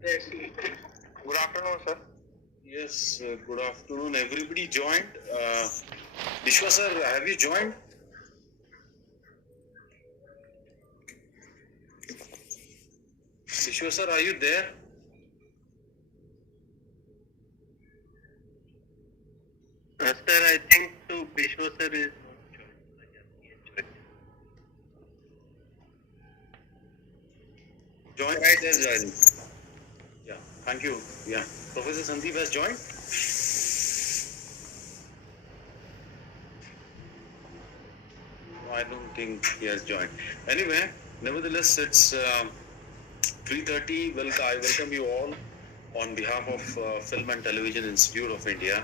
Good afternoon, sir. Yes, good afternoon. Everybody joined. Vishwa sir, have you joined? Vishwa sir, are you there? Sir, I think so. Vishwa sir is Joined? Right, there's joining. Yeah, thank you. Yeah, Professor Sandeep has joined. No, I don't think he has joined. Anyway, nevertheless, it's 3:30. I welcome you all on behalf of Film and Television Institute of India.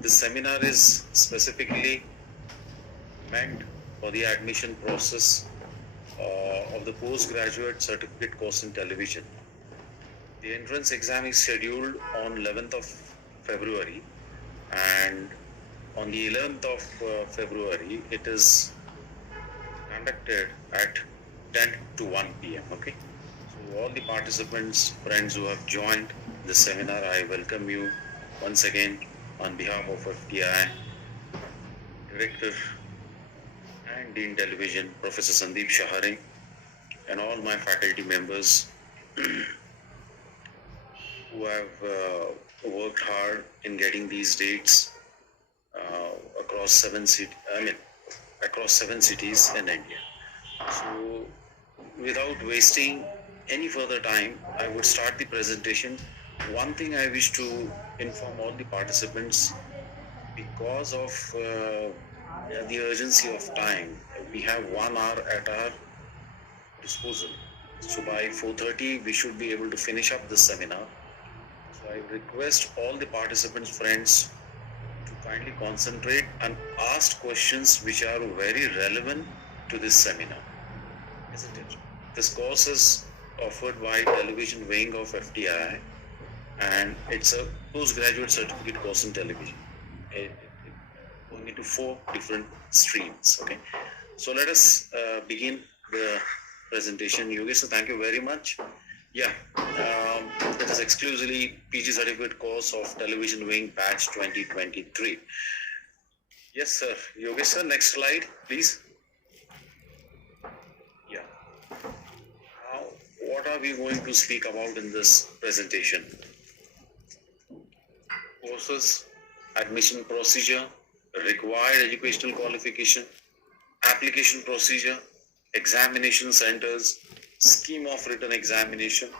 This seminar is specifically meant for the admission process of the postgraduate certificate course in television. The entrance exam is scheduled on 11th of February, and on the 11th of February it is conducted at 10 to 1 p.m. Okay, so all the participants, friends who have joined the seminar, I welcome you once again on behalf of FTI Director and Dean Television, Professor Sandeep Shahare, and all my faculty members who have worked hard in getting these dates across across 7 cities in India. So, without wasting any further time, I would start the presentation. One thing I wish to inform all the participants, because of the urgency of time, we have 1 hour at our disposal. So by 4:30, we should be able to finish up this seminar. So I request all the participants, friends, to kindly concentrate and ask questions which are very relevant to this seminar, isn't it? This course is offered by Television Wing of FTI, and it's a postgraduate certificate course in television. Going into 4 different streams. Okay, so let us begin the presentation. Yogesh, so thank you very much. Yeah, it is exclusively PG certificate course of Television Wing Batch 2023. Yes, sir. Yogesh, sir, next slide, please. Yeah. Now, what are we going to speak about in this presentation? Courses, admission procedure, required educational qualification, application procedure, examination centers, scheme of written examination,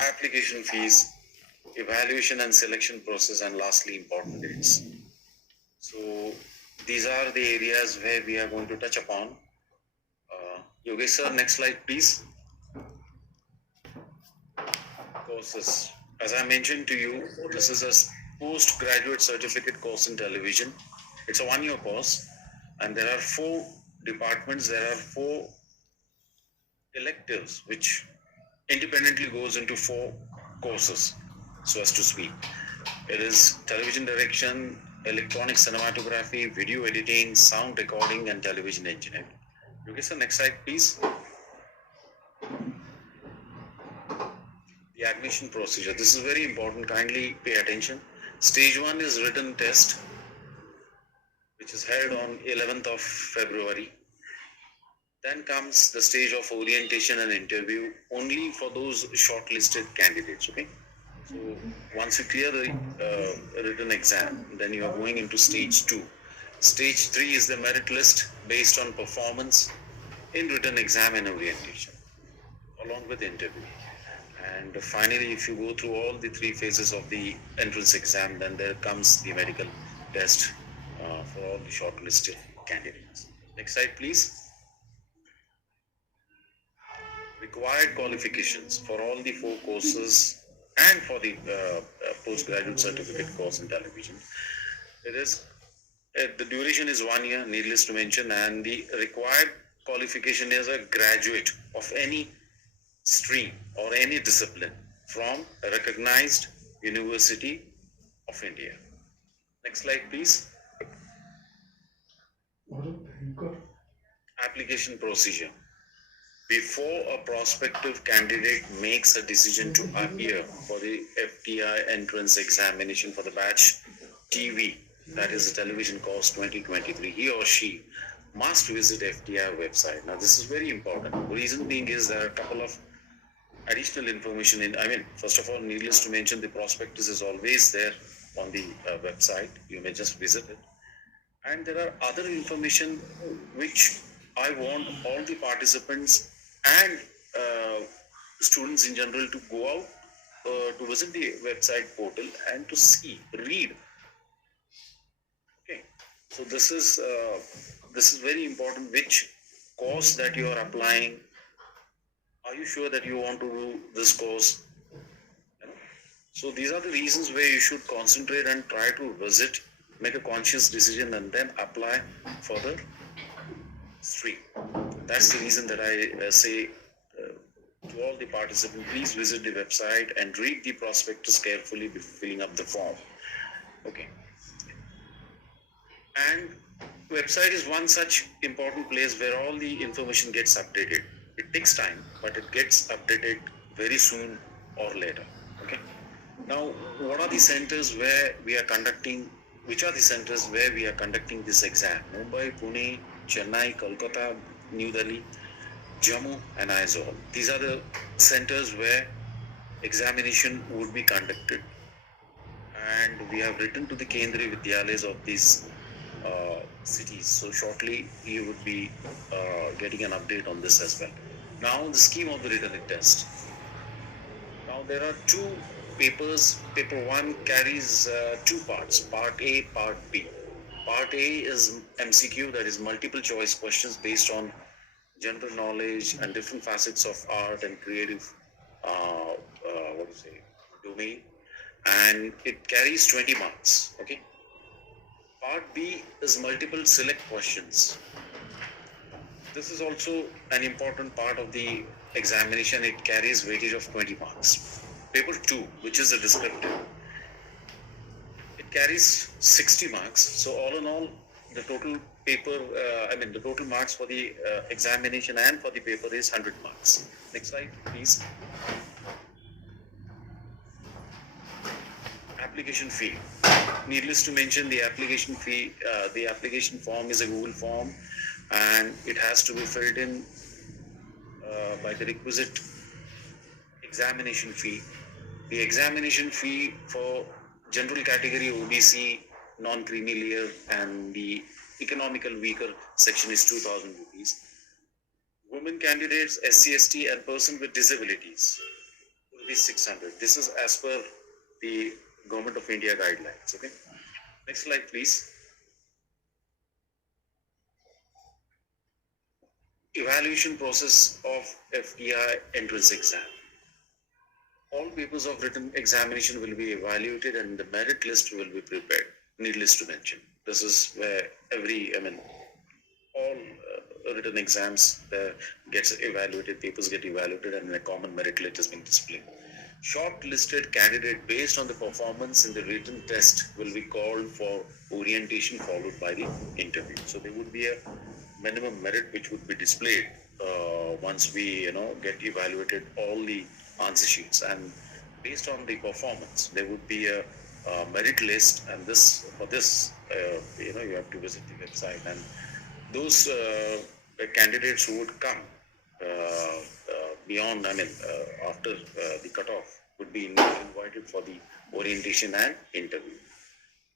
application fees, evaluation and selection process, and lastly, important dates. So these are the areas where we are going to touch upon. Yogesh sir, next slide, please. Courses. As I mentioned to you, this is a postgraduate certificate course in television. It's a 1-year course, and there are 4 departments. There are 4 electives, which independently goes into 4 courses, so as to speak. It is television direction, electronic cinematography, video editing, sound recording, and television engineering. Okay, sir, next slide, please. The admission procedure. This is very important. Kindly pay attention. Stage 1 is written test, which is held on 11th of February. Then comes the stage of orientation and interview, only for those shortlisted candidates. Okay. So once you clear the written exam, then you are going into stage 2. Stage 3 is the merit list based on performance in written exam and orientation, along with interview. And finally, if you go through all the 3 phases of the entrance exam, then there comes the medical test for all the shortlisted candidates. Next slide, please. Required qualifications for all the 4 courses and for the postgraduate certificate course in television. It is the duration is 1 year, needless to mention, and the required qualification is a graduate of any stream or any discipline from a recognized University of India. Next slide, please. Application procedure. before a prospective candidate makes a decision to appear for the FTI entrance examination for the batch TV, that is the television course 2023, he or she must visit FTI website. Now, this is very important. The reason being is there are a couple of additional information first of all, needless to mention, the prospectus is always there on the website. You may just visit it. And there are other information which I want all the participants and students in general to go out to visit the website portal and to see, read. Okay, so this is very important. Which course that you are applying? Are you sure that you want to do this course? You know? So these are the reasons where you should concentrate and try to visit, make a conscious decision, and then apply for the stream. That's the reason that I say to all the participants, please visit the website and read the prospectus carefully before filling up the form. Okay. And website is one such important place where all the information gets updated. It takes time, but it gets updated very soon or later. Okay. Now, what are the centers where we are conducting? Which are the centers where we are conducting this exam? Mumbai, Pune, Chennai, Kolkata, New Delhi, Jammu, and Aizawl. These are the centers where examination would be conducted, and we have written to the Kendriya Vidyalayas of these cities. So shortly you would be getting an update on this as well. Now the scheme of the written test. Now there are two papers. Paper 1 carries two parts, part A, part B. Part A is MCQ, that is multiple choice questions based on general knowledge and different facets of art and creative domain, and it carries 20 marks. Okay. Part B is multiple select questions. This is also an important part of the examination. It carries weightage of 20 marks. Paper 2, which is a descriptive, it carries 60 marks. So all in all, the total paper, the total marks for the examination and for the paper is 100 marks. Next slide, please. Application fee. Needless to mention, the application fee, the application form is a Google form, and it has to be filled in by the requisite examination fee. The examination fee for general category OBC, non-creamy layer, and the economical weaker section is 2,000 rupees. Women candidates, SC, ST, and person with disabilities will be 600. This is as per the Government of India guidelines. Okay. Next slide, please. Evaluation process of FTI entrance exam. All papers of written examination will be evaluated and the merit list will be prepared. Needless to mention, this is where all written exams gets evaluated, papers get evaluated, and a common merit list is being displayed. Shortlisted candidate based on the performance in the written test will be called for orientation, followed by the interview. So there would be a minimum merit which would be displayed once we get evaluated all the answer sheets, and based on the performance there would be a merit list, and for this you have to visit the website, and those candidates who would come beyond, after the cutoff would be invited for the orientation and interview.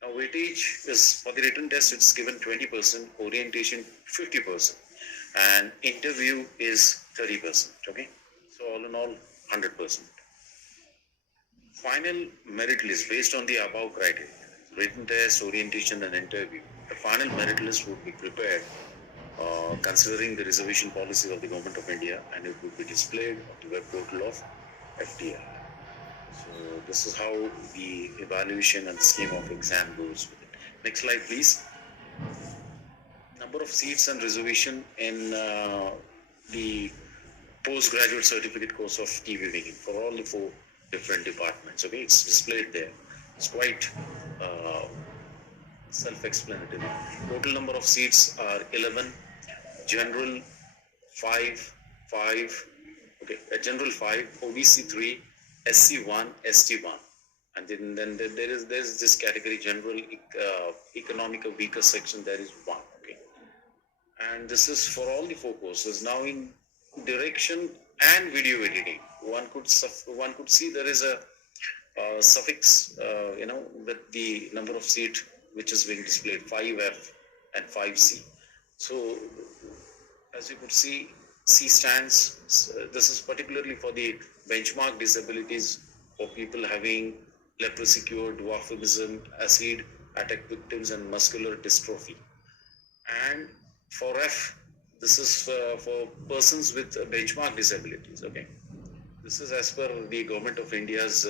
Now weightage is for the written test, it's given 20%, orientation 50%, and interview is 30%. Okay, so all in all 100%. Final merit list based on the above criteria: written test, orientation, and interview. The final merit list would be prepared considering the reservation policy of the Government of India, and it would be displayed on the web portal of FTI. So this is how the evaluation and scheme of exam goes with it. Next slide, please. Number of seats and reservation in the postgraduate certificate course of TV making for all the 4 different departments. Okay, it's displayed there. It's quite self-explanatory. Total number of seats are 11, general 5, 5, okay, a general 5, OBC 3, SC 1, ST 1. And then there's this category, general economic weaker section, there is 1, okay. And this is for all the 4 courses. Now in direction and video editing, one could see there is a suffix, with the number of seat which is being displayed, 5F and 5C. So as you could see, C stands, this is particularly for the benchmark disabilities for people having leprosy cure, dwarfism, acid attack victims, and muscular dystrophy. And for F, this is for persons with benchmark disabilities, okay. This is as per the Government of India's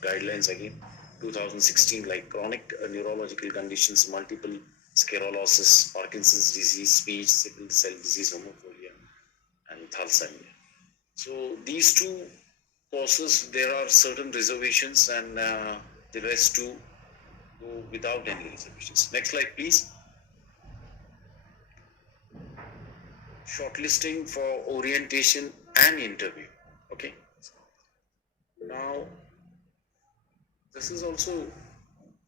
guidelines again, 2016, like chronic neurological conditions, multiple sclerosis, Parkinson's disease, speech, sickle cell disease, hemophilia, and thalassemia. So these 2 courses, there are certain reservations, and the rest 2 go without any reservations. Next slide, please. Shortlisting for orientation and interview, okay. Now, this is also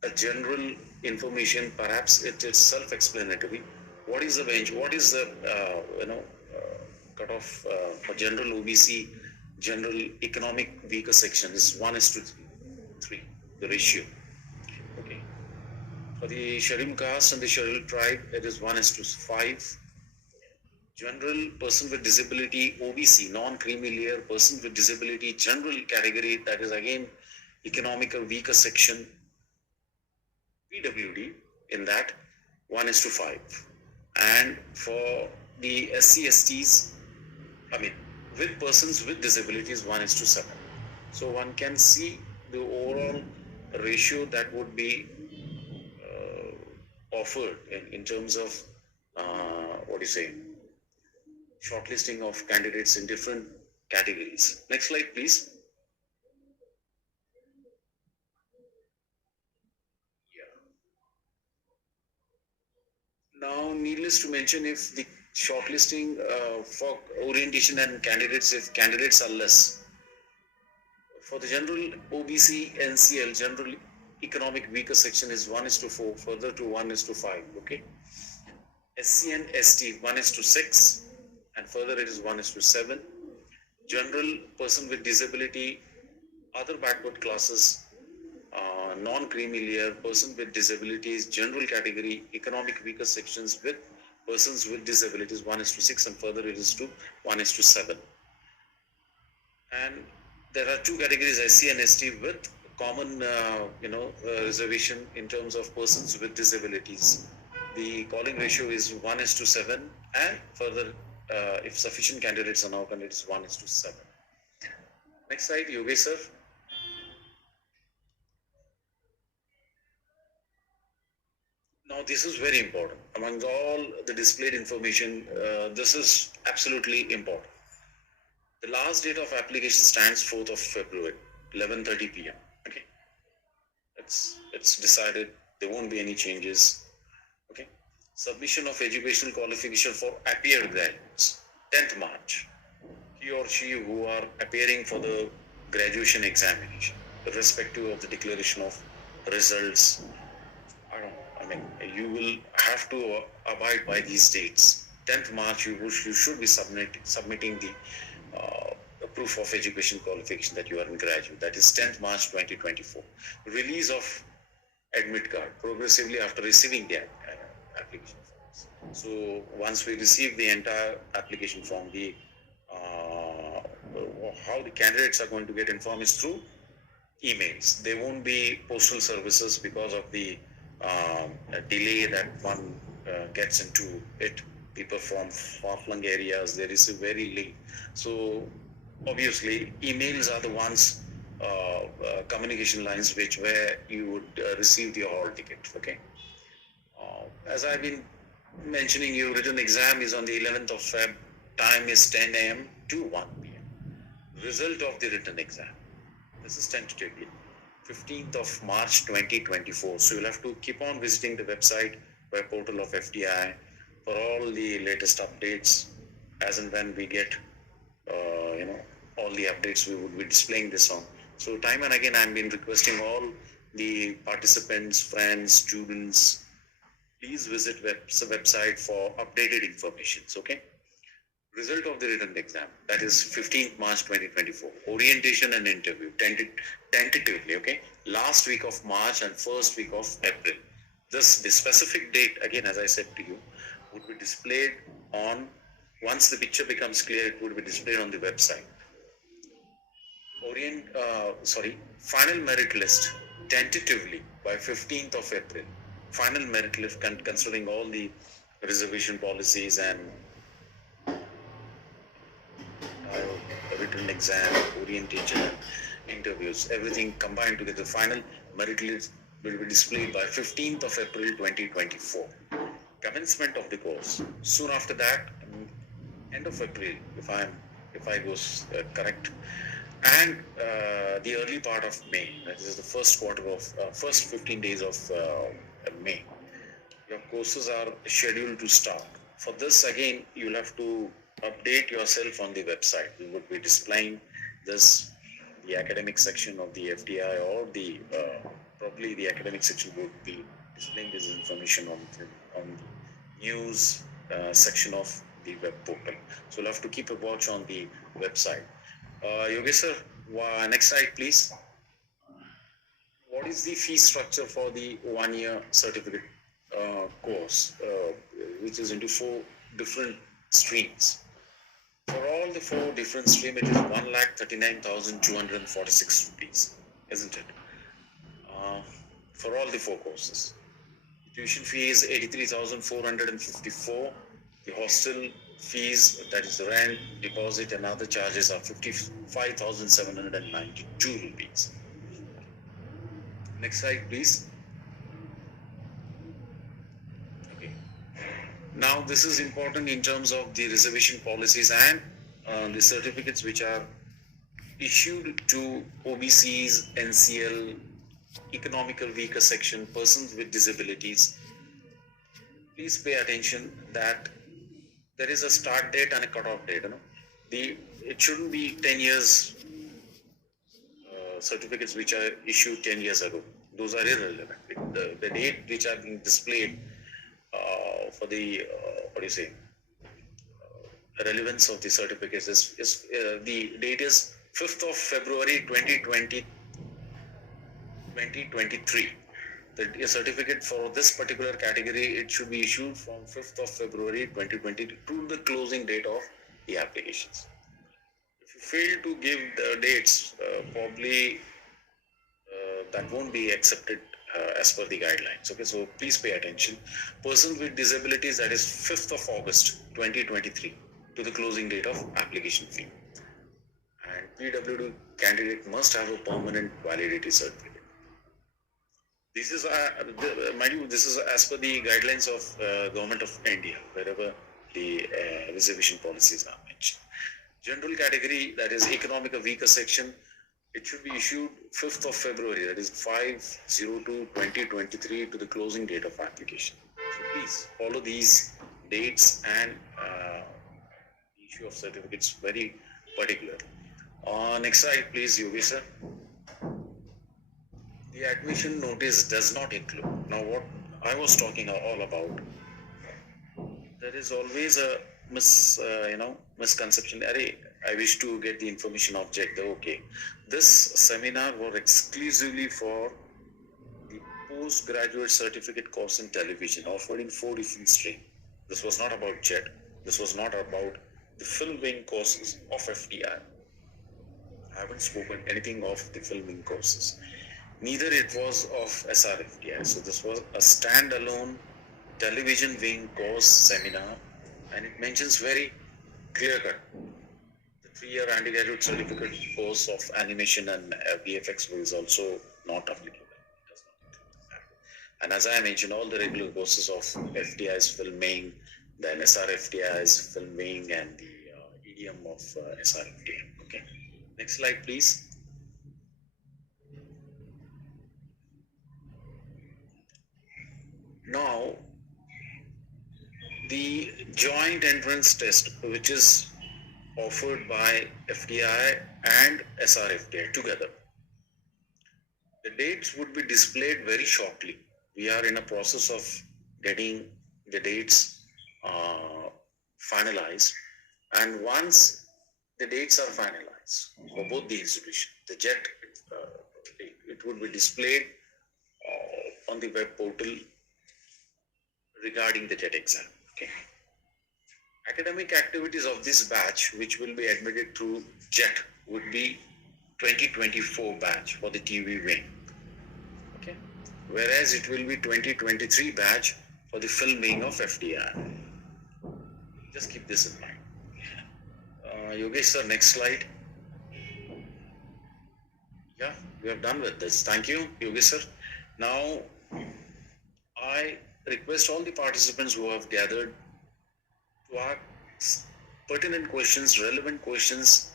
a general information, perhaps it is self-explanatory. What is the range? What is the cutoff for general OBC, general economic weaker section is 1:3, the ratio. Okay. For the scheduled caste and the scheduled tribe, it is 1:5. General person with disability, OBC, non-creamy layer, person with disability, general category, that is again economical weaker section, PWD, in that 1:5. And for the SC/STs, with persons with disabilities, 1:7. So one can see the overall ratio that would be offered in terms of shortlisting of candidates in different categories. Next slide, please. Now, needless to mention, if the shortlisting for orientation and candidates, if candidates are less, for the general OBC NCL, general economic weaker section is 1:4, further to 1:5, okay. SC and ST 1:6, and further it is 1:7. General person with disability, other backward classes, non-creamy layer, person with disabilities, general category, economic weaker sections with persons with disabilities, 1:6, and further it is to 1:7. And there are 2 categories, SC and ST, with common reservation in terms of persons with disabilities. The calling ratio is 1:7, and further if sufficient candidates are now candidates, 1:7. Next slide, Yogesh sir. Now this is very important. Among all the displayed information, this is absolutely important. The last date of application stands 4th of February, 11:30 p.m. Okay, it's decided. There won't be any changes. Okay, submission of educational qualification for appear graduates, 10th March. He or she who are appearing for the graduation examination, irrespective of the declaration of results. You will have to abide by these dates. 10th March, you should be submitting the proof of education qualification that you are in graduate. That is 10th March 2024. Release of admit card progressively after receiving the application forms. So once we receive the entire application form, how the candidates are going to get informed is through emails. There won't be postal services because of the delay that one gets into it. People from far-flung areas, they receive very late. So obviously emails are the ones, communication lines where you would receive the hall ticket. Okay. As I've been mentioning, your written exam is on the 11th of Feb. Time is 10 a.m. to 1 p.m. Result of the written exam. This is tentatively 15th of March 2024. So you'll have to keep on visiting the website, web portal of FTI, for all the latest updates as and when we get all the updates we would be displaying this on. So time and again, I've been requesting all the participants, friends, students, please visit website for updated information. Okay. Result of the written exam, that is 15th March 2024. Orientation and interview, tentatively, okay? Last week of March and first week of April. The specific date, again, as I said to you, would be displayed on, once the picture becomes clear, it would be displayed on the website. Final merit list, tentatively by 15th of April. Final merit list considering all the reservation policies and written exam, orientation, interviews, everything combined together. Final merit list will be displayed by 15th of April 2024. Commencement of the course. Soon after that, end of April, if I was correct, and the early part of May, that is the first quarter of first 15 days of May, your courses are scheduled to start. For this, again, you'll have to update yourself on the website. We would be displaying this, the academic section of the FTI, or the probably the academic section would be displaying this information on the news section of the web portal. So you'll have to keep a watch on the website. Yogesh sir, next slide please. What is the fee structure for the 1 year certificate course, which is into 4 different streams? For all the 4 different streams, it is 1,39,246 rupees, isn't it? For all the 4 courses. The tuition fee is 83,454. The hostel fees, that is rent, deposit and other charges, are 55,792 rupees. Next slide, please. Okay. Now, this is important in terms of the reservation policies and the certificates which are issued to OBCs, NCL, economical weaker section, persons with disabilities. Please pay attention that there is a start date and a cutoff date. It shouldn't be 10 years certificates which are issued 10 years ago. Those are irrelevant. The date which are being displayed for the relevance of the certificates is the date is 5th of February 2023. The certificate for this particular category, it should be issued from 5th of February 2020 to the closing date of the applications. If you fail to give the dates, probably that won't be accepted as per the guidelines. Okay, so please pay attention. Persons with disabilities, that is 5th of August 2023 to the closing date of application fee. And PWD candidate must have a permanent validity certificate. This is, mind you, this is as per the guidelines of Government of India, wherever the reservation policies are mentioned. General category, that is economic weaker section, it should be issued 5th of February, that is 5/02/2023 to the closing date of application. So please follow these dates and issue of certificates very particular. Next slide, please, Yogi sir. The admission notice does not include. Now, what I was talking all about, there is always a misconception. I wish to get the information object. Okay, this seminar was exclusively for the postgraduate certificate course in television, offered in 4 different streams. This was not about JET. This was not about the filming courses of FTI. I haven't spoken anything of the filming courses. Neither it was of SRFTI. So this was a standalone television wing course seminar, and it mentions very clear-cut. The 3-year undergraduate certificate course of animation and VFX is also not applicable. It does not include that. And as I mentioned, all the regular courses of FTI's filming, then SRFTI's filming, and the EDM of SRFTI. Okay. Next slide, please. Now, the joint entrance test, which is offered by FTI and SRFTI together. The dates would be displayed very shortly. We are in a process of getting the dates finalized, and once the dates are finalized for both the institutions, the JET, it would be displayed on the web portal regarding the JET exam. Okay. Academic activities of this batch, which will be admitted through JET, would be 2024 batch for the TV wing. Okay. Whereas it will be 2023 batch for the film wing of FTI. Just keep this in mind. Yogesh sir, next slide. Yeah, we are done with this. Thank you, Yogesh sir. Now, I request all the participants who have gathered to ask pertinent questions, relevant questions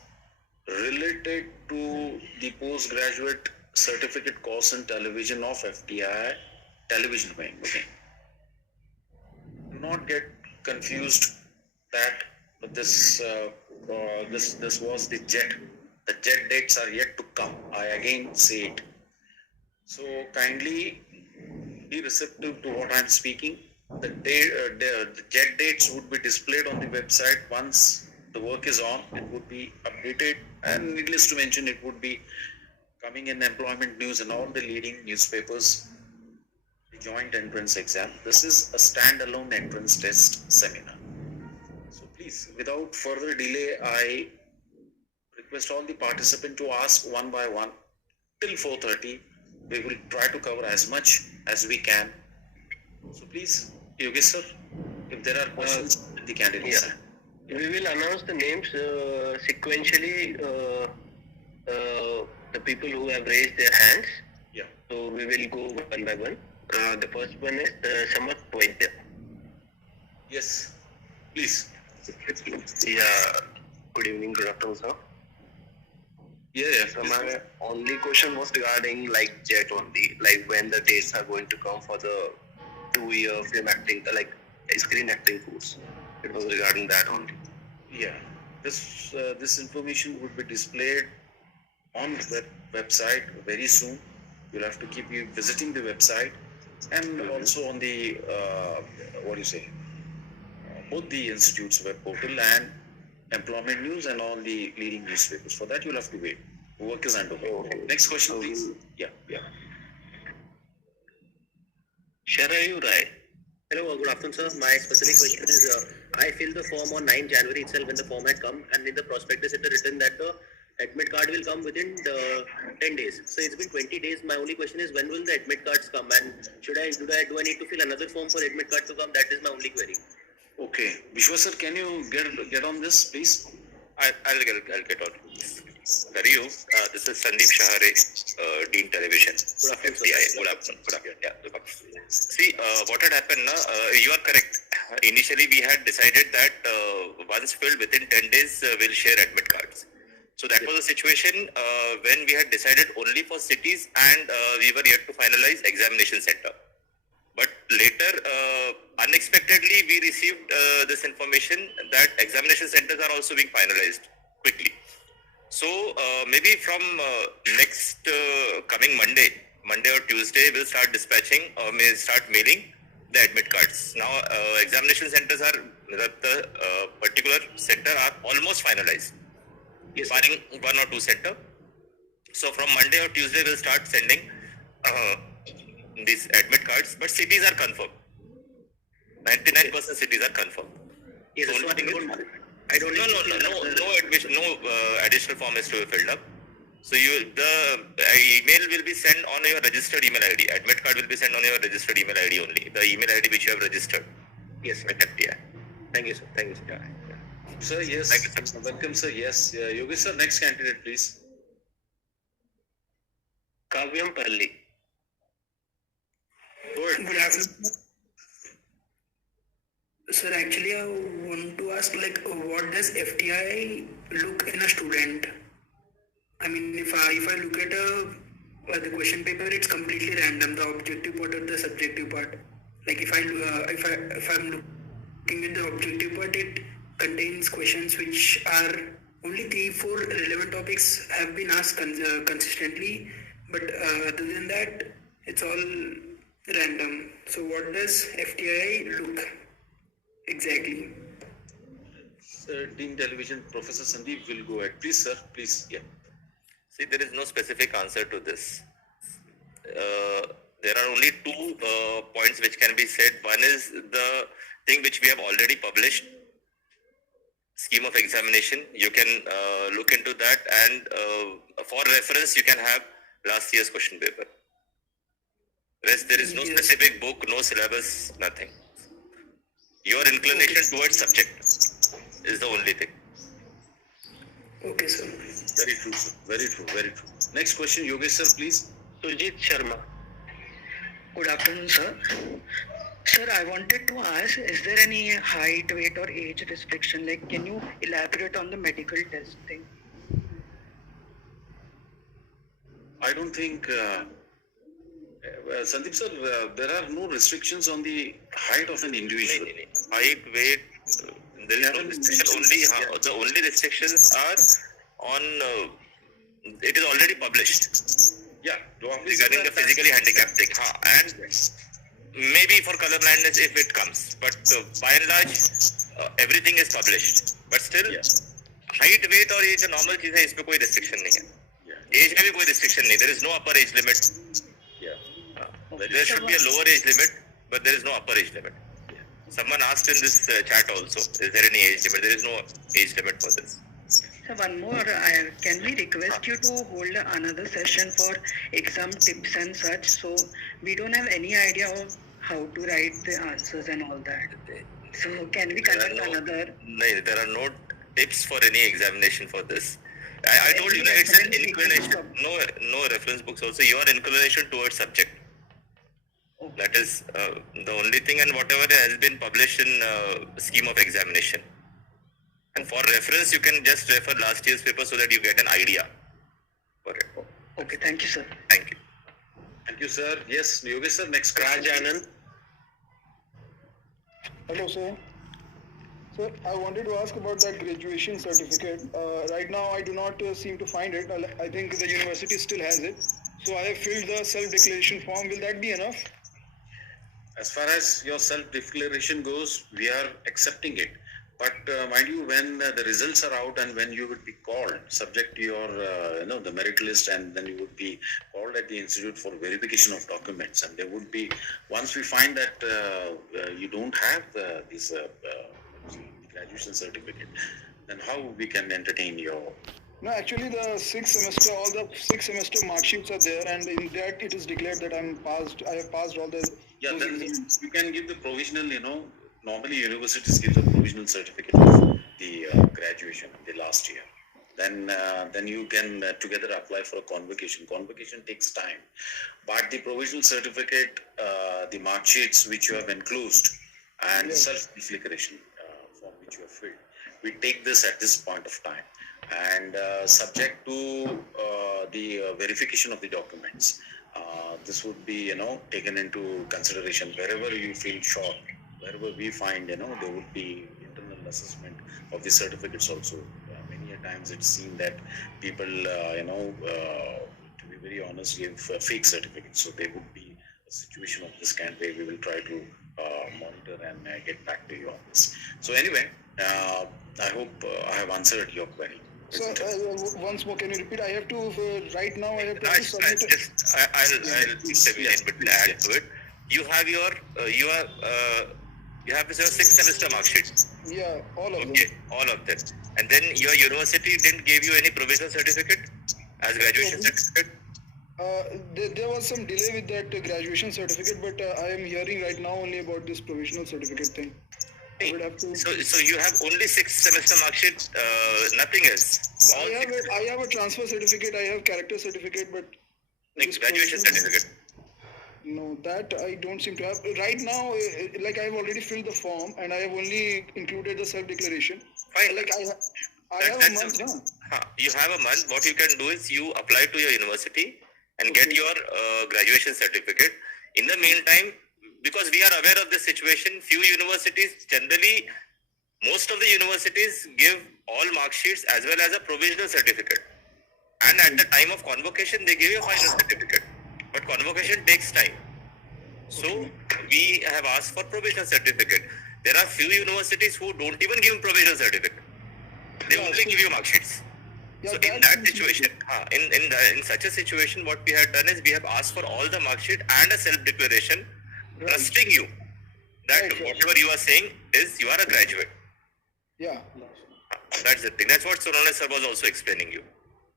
related to the postgraduate certificate course in television of FTI television wing. Okay. Do not get confused that this was the JET. The JET dates are yet to come. I again say it. So kindly be receptive to what I am speaking. The JET dates would be displayed on the website once the work is on. It would be updated, and needless to mention, it would be coming in employment news and all the leading newspapers. The joint entrance exam. This is a standalone entrance test seminar. So please, without further delay, I request all the participants to ask one by one till 4:30. We will try to cover as much as we can. So please, Yogesh sir, if there are questions, the candidates. Yeah. We will announce the names sequentially. The people who have raised their hands. Yeah. So we will go one by one. The first one is Samarth Vaidya. Yes, please. Yeah. Good evening, good afternoon, sir. Yeah. So my only question was regarding like JET only, like when the dates are going to come for the 2-year film acting, like screen acting course. It was regarding that only. Yeah. This information would be displayed on the website very soon. You'll have to keep you visiting the website, and also on the both the institute's web portal and employment news and all the leading newspapers. For that, you'll have to wait. Work is underway. Next question, please. Yeah. Sharayu Rai. Hello, good afternoon, sir. My specific question is, I filled the form on 9 January itself when the form had come, and in the prospectus it is written that the admit card will come within 10 days. So it's been 20 days. My only question is, when will the admit cards come, and do I need to fill another form for admit card to come? That is my only query. Okay. Vishwa sir, can you get on this, please? I'll get on. Hariu, this is Sandeep Shahare, Dean Television. FTI. Good afternoon. Yeah. See, what had happened, you are correct. Initially, we had decided that once filled within 10 days, we'll share admit cards. So that was a situation when we had decided only for cities, and we were yet to finalize examination center. But later, unexpectedly, we received this information that examination centers are also being finalized quickly. So maybe from next coming Monday or Tuesday, we'll start dispatching or may start mailing the admit cards. Now, examination centers are, the particular center are almost finalized, barring 1 or 2 center. So from Monday or Tuesday, we'll start sending these admit cards, but cities are confirmed. 99% cities are confirmed. Yes, so so no admission, no additional form is to be filled up. So the email will be sent on your registered email ID. Admit card will be sent on your registered email ID only. The email ID which you have registered. Yes, sir. FTI. Thank you, sir. Thank you, sir. Yeah. Sir, yes. Thank you, sir. Welcome, sir. Yes. Yogesh sir, next candidate, please. Kavyam Palli. Good afternoon. Sir, actually, I want to ask, like, what does FTI look in a student? I mean, if I look at the question paper, it's completely random. The objective part or the subjective part. Like, if I'm looking at the objective part, it contains questions which are only 3-4 relevant topics have been asked consistently, but other than that, it's all random. So what does FTI look exactly? Dean Television, Professor Sandeep will go ahead. Please, sir, please. Yeah. See, there is no specific answer to this. There are only two points which can be said. One is the thing which we have already published, scheme of examination. You can look into that, and for reference, you can have last year's question paper. Rest, there is no specific book, no syllabus, nothing. Your inclination towards subject is the only thing. Okay, sir. Very true, sir. Very true, very true. Next question, Yogesh, sir, please. Surjit Sharma. Good afternoon, sir. Sir, I wanted to ask, is there any height, weight or age restriction? Like, can you elaborate on the medical test thing? I don't think, Sandeep sir, there are no restrictions on the height of an individual. Height, weight, there is no restriction. The only restrictions are on, it is already published Yeah, regarding the physically handicapped thing. And maybe for color blindness if it comes. But by and large, everything is published. But still, height, weight और ये जो normal चीज़ है इसमें कोई restriction नहीं है. Age में भी कोई restriction नहीं. There is no upper age limit. There should be a lower age limit, but there is no upper age limit. Someone asked in this chat also, is there any age limit? There is no age limit for this. So one more, can we request you to hold another session for exam tips and such? So we don't have any idea of how to write the answers and all that. So can we conduct another? No, there are no tips for any examination for this. I told you, it's an inclination. No reference books also. Your inclination towards subject. That is the only thing, and whatever has been published in scheme of examination. And for reference, you can just refer last year's paper so that you get an idea for it. Okay, thank you, sir. Thank you. Thank you, sir. Yes, Yogesh sir, next question. Anand. Hello, sir. Sir, I wanted to ask about that graduation certificate. Right now, I do not seem to find it. I think the university still has it. So I have filled the self-declaration form. Will that be enough? As far as your self-declaration goes, we are accepting it. But mind you, when the results are out and when you would be called, subject to your, the merit list, and then you would be called at the institute for verification of documents, and there would be, once we find that you don't have this graduation certificate, then how we can entertain your... No, actually, the all the six semester mark sheets are there, and in that it is declared that I have passed all the... Yeah, then you can give the provisional, normally universities give the provisional certificate of the graduation of the last year. Then you can together apply for a convocation. Convocation takes time, but the provisional certificate, the mark sheets which you have enclosed, and self-declaration form which you have filled, we take this at this point of time, and subject to the verification of the documents. This would be, taken into consideration wherever you feel short. Wherever we find, there would be internal assessment of the certificates also. Many a times it's seen that people, to be very honest, give fake certificates. So there would be a situation of this kind where we will try to monitor and get back to you on this. So anyway, I hope I have answered your query. So once more, can you repeat? I have to, right now, I have to I'll submit it. intervene in between, add to it. You have your, you have your 6th semester mark sheet. Yeah, all of them. Okay, all of them. And then your university didn't give you any provisional certificate as graduation certificate? There was some delay with that graduation certificate, but I am hearing right now only about this provisional certificate thing. I would have to... So you have only 6th semester mark sheet, nothing else? I have a transfer certificate, I have character certificate, but... Graduation certificate? No, that I don't seem to have. Right now, like I have already filled the form and I have only included the self-declaration. Fine. Like I have a month now. You have a month. What you can do is you apply to your university and get your graduation certificate. In the meantime, because we are aware of this situation, few universities generally most of the universities give all mark sheets as well as a provisional certificate. And at the time of convocation, they give you a final certificate. But convocation takes time. So we have asked for provisional certificate. There are few universities who don't even give provisional certificate. They only give you mark sheets. Yeah, So in that situation, in such a situation, what we have done is we have asked for all the mark sheet and a self-declaration, trusting you that whatever you are saying is you are a graduate. Yeah. That's the thing. That's what Sonal sir was also explaining you.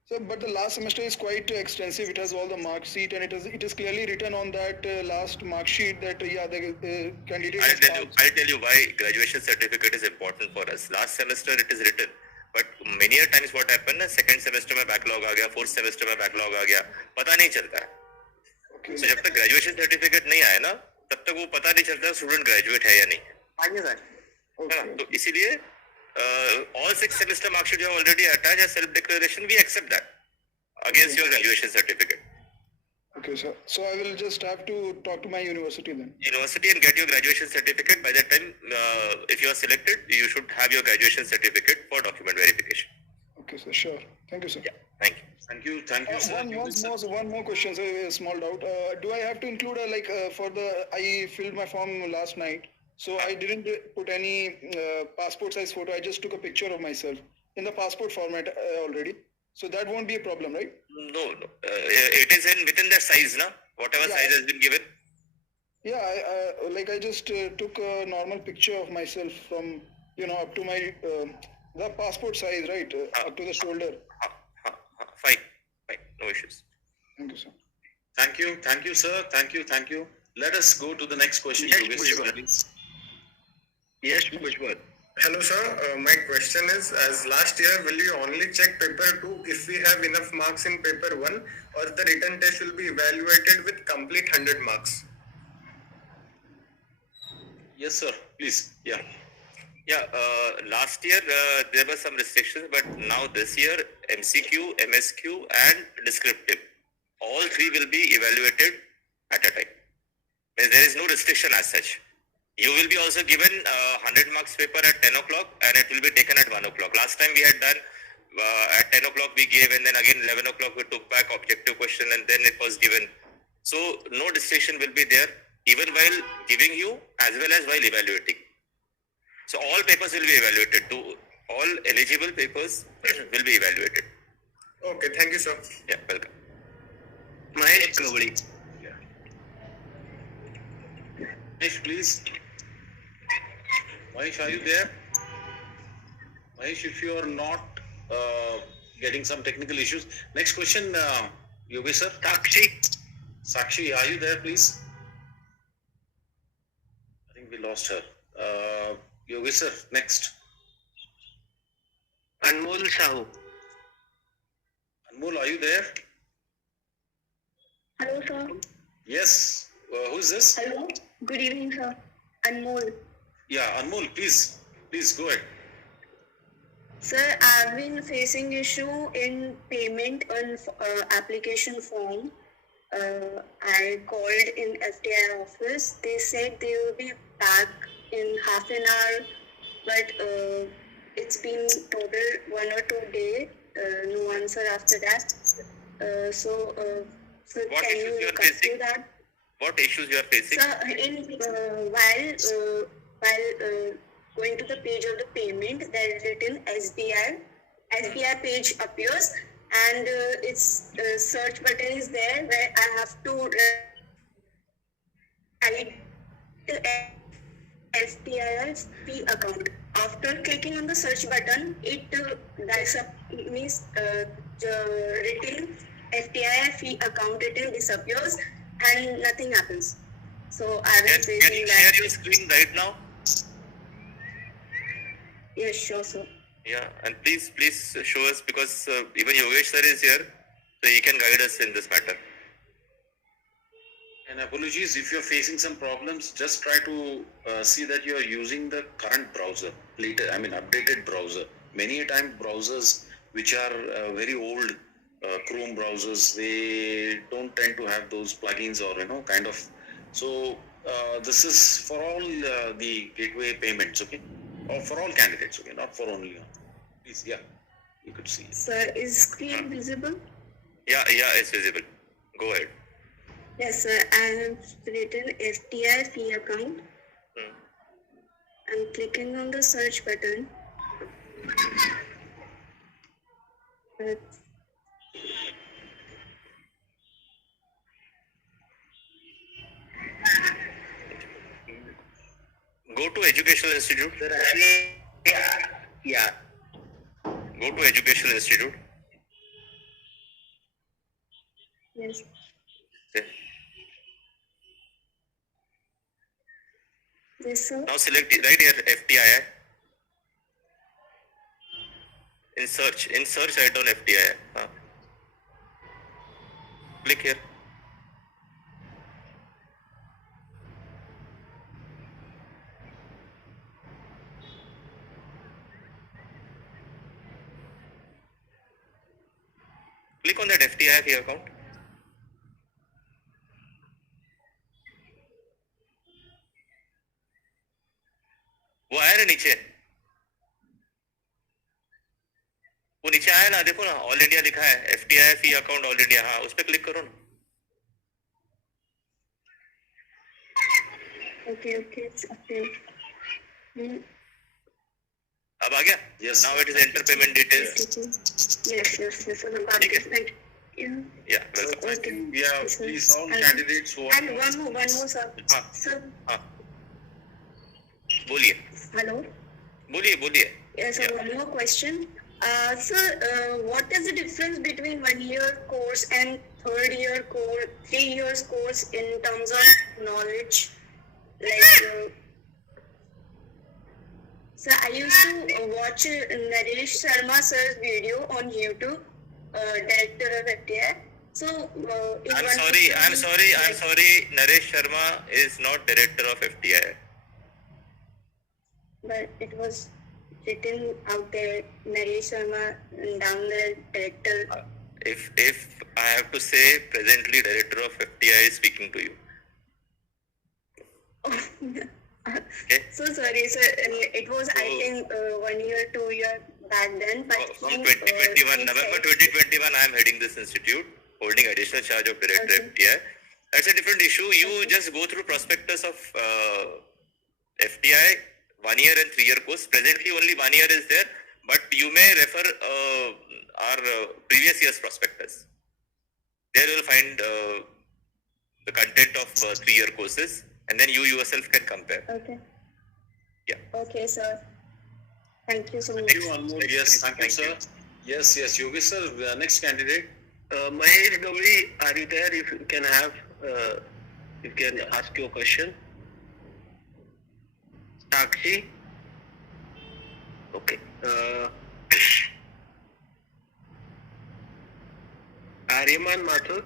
So, but the last semester is quite extensive. It has all the mark sheet, and it is clearly written on that last mark sheet that the candidate. I'll tell you why graduation certificate is important for us. Last semester it is written, but many a times what happened is second semester में backlog आ गया, fourth semester में backlog आ गया, पता नहीं चलता है. Okay. So जब तक graduation certificate नहीं आया ना, तब तक वो पता नहीं चलता student graduate है या नहीं. Okay. तो इसीलिए all 6 semester mark sheet you have already attached as self declaration, we accept that against your graduation certificate. Okay, sir. So I will just have to talk to my university then. University and get your graduation certificate. By that time, if you are selected, you should have your graduation certificate for document verification. Okay, sir. Sure. Thank you, sir. Yeah, thank you. Thank you, sir. One more question, sir. A small doubt. Do I have to include I filled my form last night, so I didn't put any passport size photo. I just took a picture of myself in the passport format already. So that won't be a problem, right? No. It is within that size, na? Whatever size has been given. Yeah, I just took a normal picture of myself from up to my the passport size, right? Up to the shoulder. Fine. No issues. Thank you, sir. Thank you, sir. Thank you. Let us go to the next question. Yes, Bhujbal. Hello, sir. My question is, as last year, will you only check paper 2 if we have enough marks in paper 1, or the written test will be evaluated with complete 100 marks? Yes, sir. Please. Yeah. Last year there were some restrictions, but now this year MCQ, MSQ and descriptive, all 3 will be evaluated at a time. There is no restriction as such. You will be also given 100 marks paper at 10 o'clock and it will be taken at 1 o'clock. Last time we had done at 10 o'clock we gave, and then again 11 o'clock we took back objective question and then it was given. So no restriction will be there even while giving you as well as while evaluating. So all papers will be evaluated. All eligible papers will be evaluated. Okay, thank you, sir. Yeah, welcome. Mahesh Kavali. Mahesh, please. Mahesh, are you there? Mahesh, if you are not getting some technical issues. Next question, Yogesh sir. Sakshi, are you there, please? I think we lost her. Yogesh sir, next. Anmol Sahu. Anmol, are you there? Hello, sir. Yes. Who is this? Hello. Good evening, sir. Anmol. Yeah, Anmol, please go ahead. Sir, I've been facing issue in payment on application form. I called in FTI office. They said they will be back in half an hour, but it's been total 1 or 2 days. No answer after that. So can you consider that? What issues you are facing? Sir, while going to the page of the payment, there is written SBI. SBI page appears, and its search button is there where I have to write SBI's fee account. After clicking on the search button, it means the written FTI fee account written disappears and nothing happens. So I was Can you share your screen right now? Yes, sure, sir. Yeah, and please show us, because even Yogesh sir is here, so he can guide us in this matter. And apologies if you're facing some problems, just try to see that you're using the current browser, updated browser. Many a time browsers which are very old, Chrome browsers, they don't tend to have those plugins or kind of. So this is for all the gateway payments, okay? or for all candidates, okay, not for only. Please, yeah, you could see it. Sir, is screen visible? Yeah, it's visible. Go ahead. Yes, sir. I have written FTI fee account. I'm clicking on the search button. Go to educational institute. Sir, actually, yeah. Go to educational institute. Yes. Okay. Yes, sir. Now select right here FTI. In search write down FTI. Click here. Click on that FTI fee account. वो आया ना नीचे, वो नीचे आया ना, देखो ना ऑल इंडिया लिखा है, FTI फी अकाउंट ऑल इंडिया, हाँ उस पर क्लिक करो ना. Okay. It's okay. अब आ गया? Yes. Now it is enter payment details. Yes. Sir, thank you. Yeah, welcome. Okay. Yeah, Yes, sir. please, all And- candidates who And are. one more, sir. हाँ. Sir, हाँ. बोलिए. hello. बोलिए. Yes, sir. Yeah. One more question. Sir, what is the difference between 1 year course and 3rd year course, 3 years course in terms of knowledge? Like, sir, I used to watch Naresh Sharma sir's video on YouTube, director of FTI. So, I'm sorry. Naresh Sharma is not director of FTI. But it was written out there, Naresh Sharma, down there, director. If I have to say, presently director of FTI is speaking to you. Okay. So sorry, sir. It was, I think, 1 year, 2 year back then. But From 2021, November 2021, I am heading this institute, holding additional charge of director Okay. FTI. That's a different issue. You just go through prospectus of FTI, 1 year and 3 year course. Presently, only 1 year is there, but you may refer our previous year's prospectus. There you will find the content of 3 year courses, and then you yourself can compare. Okay. Yeah. Okay, sir. Thank you so much. Thank you, Anmol. Yes, thank you, sir. Yes, Yogesh sir, next candidate. Mahesh Gowri, are you there? If you can have, you can ask your question. Sakshi. Okay. Aryaman Mathur.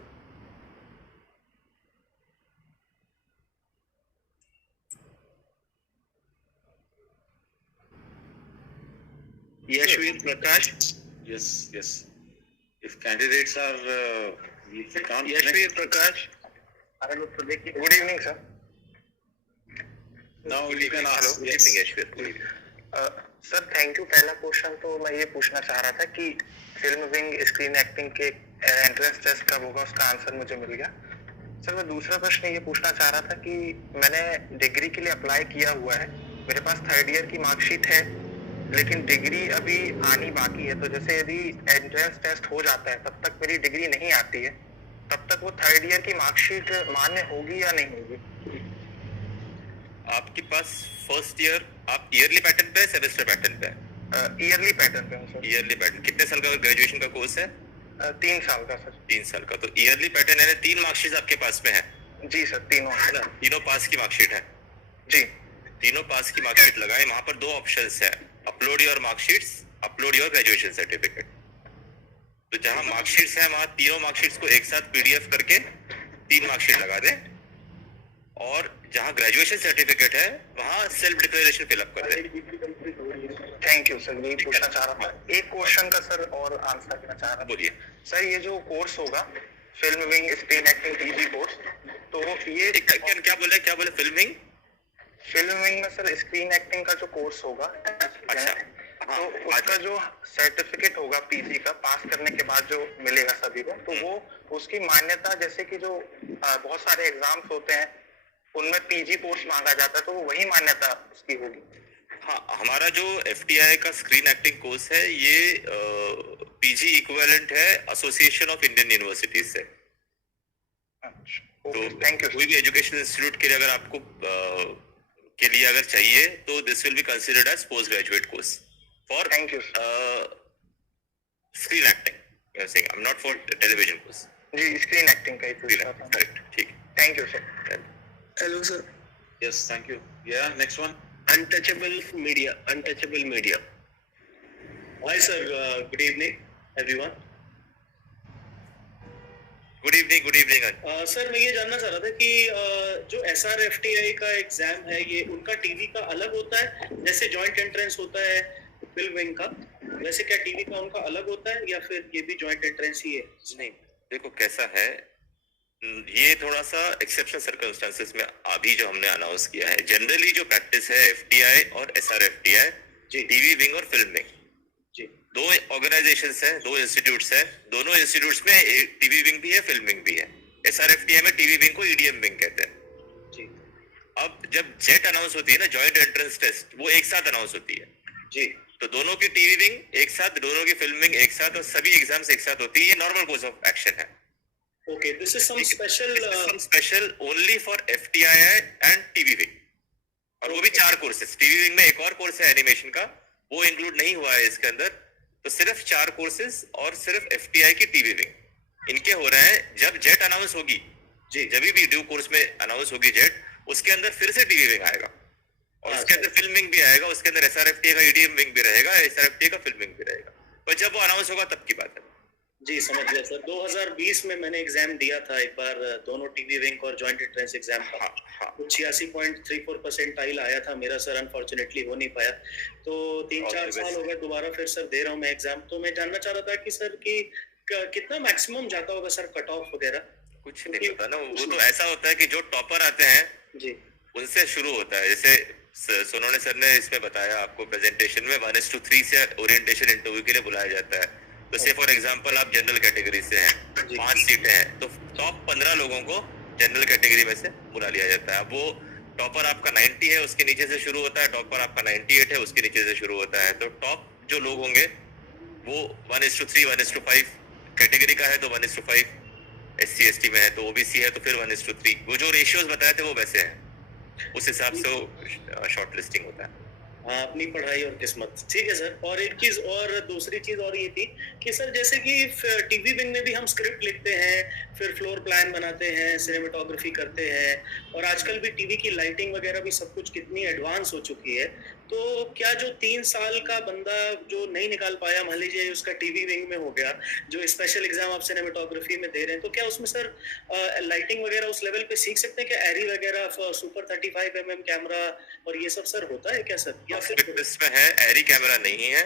Yashvir Prakash. Yes. If candidates are, we can't. Yashvir Prakash. Good evening, sir. Now you can ask. Good evening, Yashvir. Sir thank you. पहला question तो मैं ये पूछना चाह रहा था कि film wing screen acting के एंट्रेंस टेस्ट कब होगा, उसका आंसर मुझे मिल गया. सर मैं दूसरा प्रश्न ये पूछना चाह रहा था कि मैंने डिग्री के लिए अप्लाई किया हुआ है, मेरे पास 3rd ईयर की मार्कशीट है, लेकिन डिग्री अभी आनी बाकी है. तो जैसे यदि एंट्रेंस टेस्ट हो जाता है तब तक मेरी डिग्री नहीं आती है, तब तक वो 3rd ईयर की मार्कशीट मान्य होगी या नहीं होगी? आपके पास फर्स्ट ईयर, आप ईयरली पैटर्न पे है, सेमेस्टर पैटर्न पे है? ईयरली पैटर्न पे हूँ सर. Yearly pattern. कितने साल का ग्रेजुएशन का कोर्स है? 3 साल का सर. 3 साल का. तो ईयरली पैटर्न है, 3 मार्कशीट आपके पास में है? जी सर, तीनों है ना. तीनों पास की मार्कशीट है जी. तीनों पास की मार्कशीट लगाए. वहां पर 2 ऑप्शंस है, upload your marksheets, upload your graduation certificate. तो जहां मार्कशीट्स है वहां तीनों मार्कशीट्स को एक साथ PDF करके 3 मार्कशीट लगा दें, और जहां ग्रेजुएशन सर्टिफिकेट है वहां सेल्फ डिक्लेरेशन फिलअप कर दें. Thank you sir. यही पूछना चाह रहा था. एक क्वेश्चन का सर और आंसर देना चाह रहा था. बोलिए सर ये जो कोर्स होगा film wing screen acting PG course, तो ये क्या बोले फिल्मिंग फिल्म विंग में सर स्क्रीन एक्टिंग का जो कोर्स होगा अच्छा, तो उसका जो सर्टिफिकेट होगा पीजी का पास करने के बाद जो मिलेगा सभी को, तो वो उसकी मान्यता, जैसे कि जो बहुत सारे एग्जाम्स होते हैं उनमें पीजी कोर्स मांगा जाता है, तो वो वही मान्यता उसकी होगी। हाँ, हमारा जो FTI का स्क्रीन एक्टिंग कोर्स है ये PG इक्विवेलेंट है एसोसिएशन ऑफ इंडियन यूनिवर्सिटीज से। तो थैंक यू। कोई भी एजुकेशनल इंस्टीट्यूट के लिए अगर आपको के लिए अगर चाहिए तो this will be considered as post graduate course for thank you screen acting. I am saying, I am not for television course. जी, स्क्रीन एक्टिंग का ही पूछ रहा था। करेक्ट, ठीक। Thank you sir. Hello, sir. Yes, thank you. Yeah, next one. Untouchable media. Untouchable media. Hi, sir. Good evening, everyone. Good evening. Sir मैं ये जानना चाह रहा था कि जो SRFTI का एग्जाम है ये उनका टीवी का अलग होता है, जैसे जॉइंट एंट्रेंस होता है फिल्म विंग का, वैसे क्या टीवी का उनका अलग होता है या फिर ये भी जॉइंट एंट्रेंस ही है? नहीं, देखो कैसा है, ये थोड़ा सा एक्सेप्शनल सर्कमस्टांसेस में अभी जो हमने अनाउंस किया है। जनरली जो प्रैक्टिस है FTI और SRFTI, टीवी विंग और फिल्म विंग, दो ऑर्गेनाइजेशंस हैं, दो इंस्टीट्यूट्स हैं। दोनों इंस्टीट्यूट्स में टीवी विंग भी है, फिल्म विंग भी है। SRFTI में टीवी विंग को EDM विंग कहते हैं। जी। अब जब जेट अनाउंस होती है ना, जॉइंट एंट्रेंस टेस्ट, वो एक साथ अनाउंस होती है। जी। तो दोनों की टीवी विंग एक साथ, दोनों की फिल्म विंग एक साथ, और सभी एग्जाम्स एक साथ होती है। ये नॉर्मल कोर्स ऑफ एक्शन है। Okay, this is some special only for FTI and TV wing, और वो भी 4 कोर्सेस। टीवी विंग में एक और कोर्स है एनिमेशन का, वो इंक्लूड नहीं हुआ है इसके अंदर। तो सिर्फ 4 कोर्सेज और सिर्फ FTI की टीवी विंग इनके हो रहे हैं। जब जेट अनाउंस होगी, जब भी ड्यू कोर्स में अनाउंस होगी जेट, उसके अंदर फिर से टीवी विंग आएगा और उसके अंदर फिल्म विंग भी आएगा, उसके अंदर SRFTI का EDM विंग भी रहेगा, SRFTI का फिल्म विंग भी रहेगा। पर जब वो अनाउंस होगा तब की बात है। जी, समझ गया सर। 2020 में मैंने एग्जाम दिया था एक बार, दोनों टीवी विंग और जॉइंट एंट्रेंस एग्जाम का। कुछ 86.34% आया था मेरा सर, अनफॉर्चुनेटली हो नहीं पाया। तो 3-4 साल हो गए, दोबारा फिर सर दे रहा हूँ मैं एग्जाम। तो मैं जानना चाह रहा था कि सर कि कितना मैक्सिमम जाता होगा सर कट ऑफ वगैरह? कुछ नहीं पता ना, वो तो ऐसा होता है कि जो टॉपर आते हैं जी उनसे शुरू होता है। जैसे सोनोने सर ने इसमें बताया आपको प्रेजेंटेशन में, 1:3 से ओरिएंटेशन इंटरव्यू के लिए बुलाया जाता है। तो से फॉर एग्जांपल आप जनरल कैटेगरी से हैं, 5 सीटें हैं, तो टॉप 15 लोगों को जनरल कैटेगरी में से बुला लिया जाता है। अब वो टॉपर आपका 90 है, उसके नीचे से शुरू होता है, टॉपर आपका 98 है, उसके नीचे से शुरू होता है। तो टॉप जो लोग होंगे वो 1:3, 1:5 कैटेगरी का है तो 1:5, SC ST में है तो OBC है तो फिर 1:3। वो जो रेशियोज बताए थे वो वैसे हैं, उस हिसाब से शॉर्ट लिस्टिंग होता है। हाँ, अपनी पढ़ाई और किस्मत। ठीक है सर। और एक चीज और, दूसरी चीज और ये थी कि सर जैसे कि टीवी विंग में भी हम स्क्रिप्ट लिखते हैं, फिर फ्लोर प्लान बनाते हैं, सिनेमेटोग्राफी करते हैं, और आजकल भी टीवी की लाइटिंग वगैरह भी सब कुछ कितनी एडवांस हो चुकी है। तो क्या जो 3 साल का बंदा जो नहीं निकाल पाया, मान लीजिए उसका टीवी विंग में हो गया, जो स्पेशल एग्जाम आप सिनेमेटोग्राफी में दे रहे हैं, तो क्या उसमें सर लाइटिंग वगैरह उस लेवल पे सीख सकते हैं कि एरी वगैरह, सुपर 35mm कैमरा और ये सब सर होता है क्या सर? या फिर इसमें है एरी कैमरा नहीं है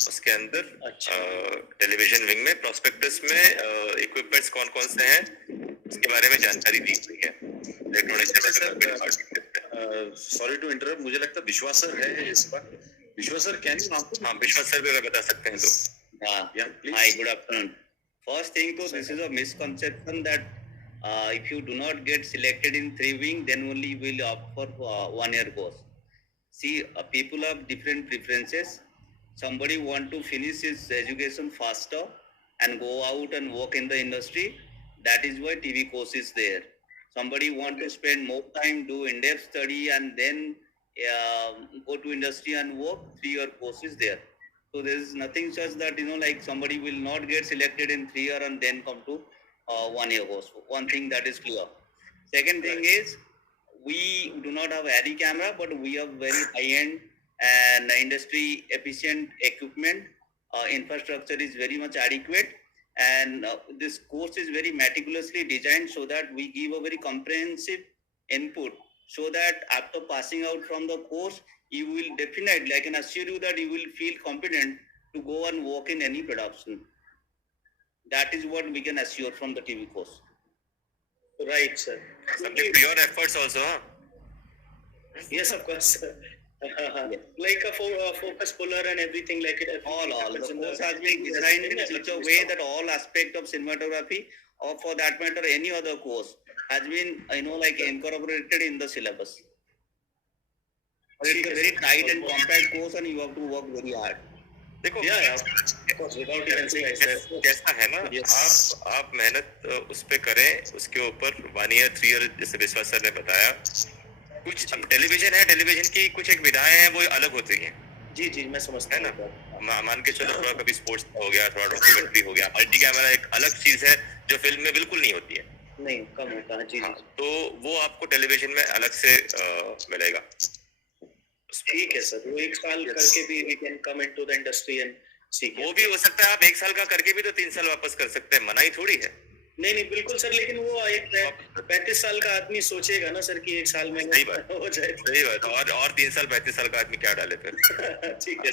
उसके अंदर। अच्छा। टेलीविजन विंग में प्रोस्पेक्टस में इक्विपमेंट्स कौन कौन से हैं इसके बारे में जानकारी दी हुई है। सॉरी टू इंटरप्ट, मुझे लगता है विश्वास सर है इस बार। विश्वास सर कैन यू आपको? हाँ, विश्वास सर भी अगर बता सकते हैं तो। Hi, good afternoon. First thing, so this is a misconception that if you do not get selected in 3 wing, then only you will opt for 1 year course. See, people have different preferences. Somebody want to finish his education faster and go out and work in the industry. That is why TV course is there. Somebody want to spend more time, do in-depth study, and then go to industry and work. 3-year course is there. So there is nothing such that, like somebody will not get selected in 3 year and then come to 1 year course. One thing that is clear. Second thing is, we do not have ARRI camera, but we have very high-end and industry efficient equipment. Infrastructure is very much adequate, and this course is very meticulously designed so that we give a very comprehensive input, so that after passing out from the course, you will definitely, I can assure you that you will feel confident to go and work in any production. That is what we can assure from the TV course. Right, sir. Subject to your efforts also, huh? Yes, of course, sir. Like a focus puller and everything like it. All. The course has been designed in such a way that all aspect of cinematography, or for that matter any other course, has been like incorporated in the syllabus. But it's a very tight and compact course, and you have to work very hard. देखो कैसा है ना, आप मेहनत उस पे करें, उसके ऊपर 1 year 3 year, जैसे विश्वास सर ने बताया, कुछ अब टेलीविजन है, टेलीविजन की कुछ एक विधाएं हैं वो अलग होती हैं। जी मैं समझता है ना, मान के चलो थोड़ा कभी स्पोर्ट्स हो गया, थोड़ा डॉक्यूमेंट्री हो गया, मल्टी कैमरा एक अलग चीज है जो फिल्म में बिल्कुल नहीं होती है, नहीं कम होता है। जी तो वो आपको टेलीविजन में अलग से मिलेगा। ठीक है सर, वो 1 साल करके भी we can come into the industry and सीख। वो भी हो सकता है, आप 1 साल का करके भी तो 3 साल वापस कर सकते हैं, मनाही थोड़ी है। नहीं बिल्कुल सर, लेकिन वो एक 35 साल का आदमी सोचेगा ना सर कि 1 साल में सही बात हो जाए। सही बात, और 3 साल 35 साल का आदमी क्या डाले फिर। ठीक है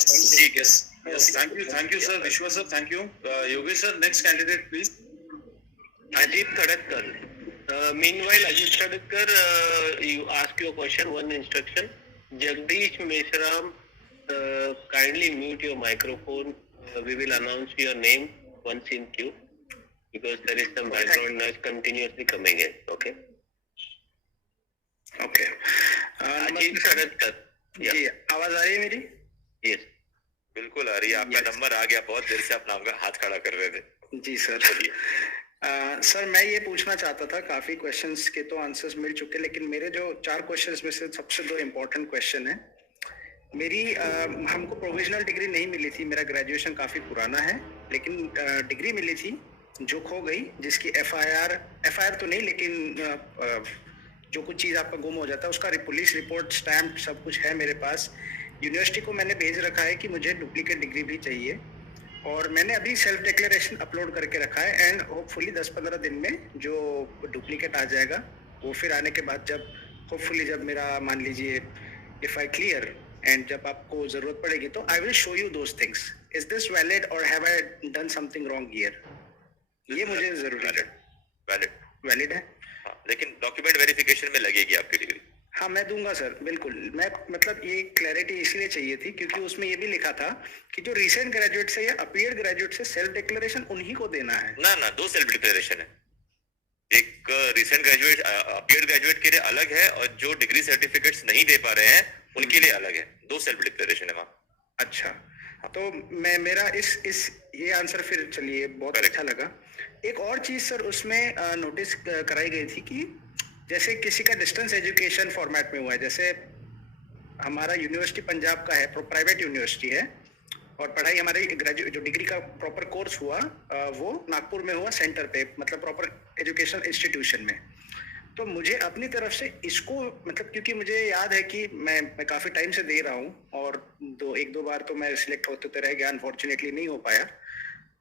Thank you sir, Vishwa sir, thank you. Yogesh sir, next candidate please. Ajit Thadakkar. Meanwhile, Ajit Thadakkar, you ask your question, one instruction. Jagdish Meshram, kindly mute your microphone. We will announce your name once in queue because there is some background noise continuously coming in. Okay. Ajit Thadakkar. जी आवाज आ रही है मेरी? Yes. बिल्कुल आ रही है, आपका number आ गया, बहुत देर से आप नाम का हाथ खड़ा कर रहे थे। जी सर। सर मैं ये पूछना चाहता था, काफी क्वेश्चंस के तो आंसर्स मिल चुके, लेकिन मेरे जो 4 क्वेश्चंस में से सबसे 2 इम्पोर्टेंट क्वेश्चन है। मेरी हमको प्रोविजनल डिग्री नहीं मिली थी, मेरा ग्रेजुएशन काफी पुराना है, लेकिन डिग्री मिली थी जो खो गई, जिसकी एफआईआर तो नहीं, लेकिन जो कुछ चीज़ आपका गुम हो जाता है उसका पुलिस रिपोर्ट, स्टैम्प सब कुछ है मेरे पास। यूनिवर्सिटी को मैंने भेज रखा है कि मुझे डुप्लीकेट डिग्री भी चाहिए, और मैंने अभी सेल्फ डिक्लेरेशन अपलोड करके रखा है, एंड होपफुली 10-15 दिन में जो डुप्लीकेट आ जाएगा, वो फिर आने के बाद जब होपफुली जब मेरा मान लीजिए इफ आई क्लियर एंड जब आपको जरूरत पड़ेगी तो I will show you those things. Is this valid और have I done something wrong here? ये मुझे जरूरी है। वैलिड है, लेकिन डॉक्यूमेंट वेरिफिकेशन में लगेगी आपकी डिग्री। हाँ मैं दूंगा सर, बिल्कुल। मैं मतलब ये क्लैरिटी इसलिए चाहिए थी क्योंकि उसमें ये भी लिखा था कि जो रिसेंट ग्रेजुएट से या अपीयर्ड ग्रेजुएट से सेल्फ डिक्लेरेशन उन्हीं को देना है। ना 2 सेल्फ डिक्लेरेशन है, एक रिसेंट ग्रेजुएट अपीयर्ड ग्रेजुएट के लिए अलग है, और जो डिग्री सर्टिफिकेट्स नहीं दे पा रहे हैं उनके लिए अलग है। 2 सेल्फ डिक्लेरेशन है वहाँ। अच्छा, तो मैं मेरा इस ये आंसर फिर चलिए बहुत अच्छा लगा। एक और चीज सर उसमें नोटिस कराई गई थी कि जैसे किसी का डिस्टेंस एजुकेशन फॉर्मेट में हुआ है, जैसे हमारा यूनिवर्सिटी पंजाब का है, प्राइवेट यूनिवर्सिटी है, और पढ़ाई हमारी जो डिग्री का प्रॉपर कोर्स हुआ वो नागपुर में हुआ सेंटर पे, मतलब प्रॉपर एजुकेशन इंस्टीट्यूशन में। तो मुझे अपनी तरफ से इसको मतलब, क्योंकि मुझे याद है कि मैं काफ़ी टाइम से दे रहा हूँ, और 1-2 बार तो मैं सिलेक्ट होते रह गया, अनफॉर्चुनेटली नहीं हो पाया।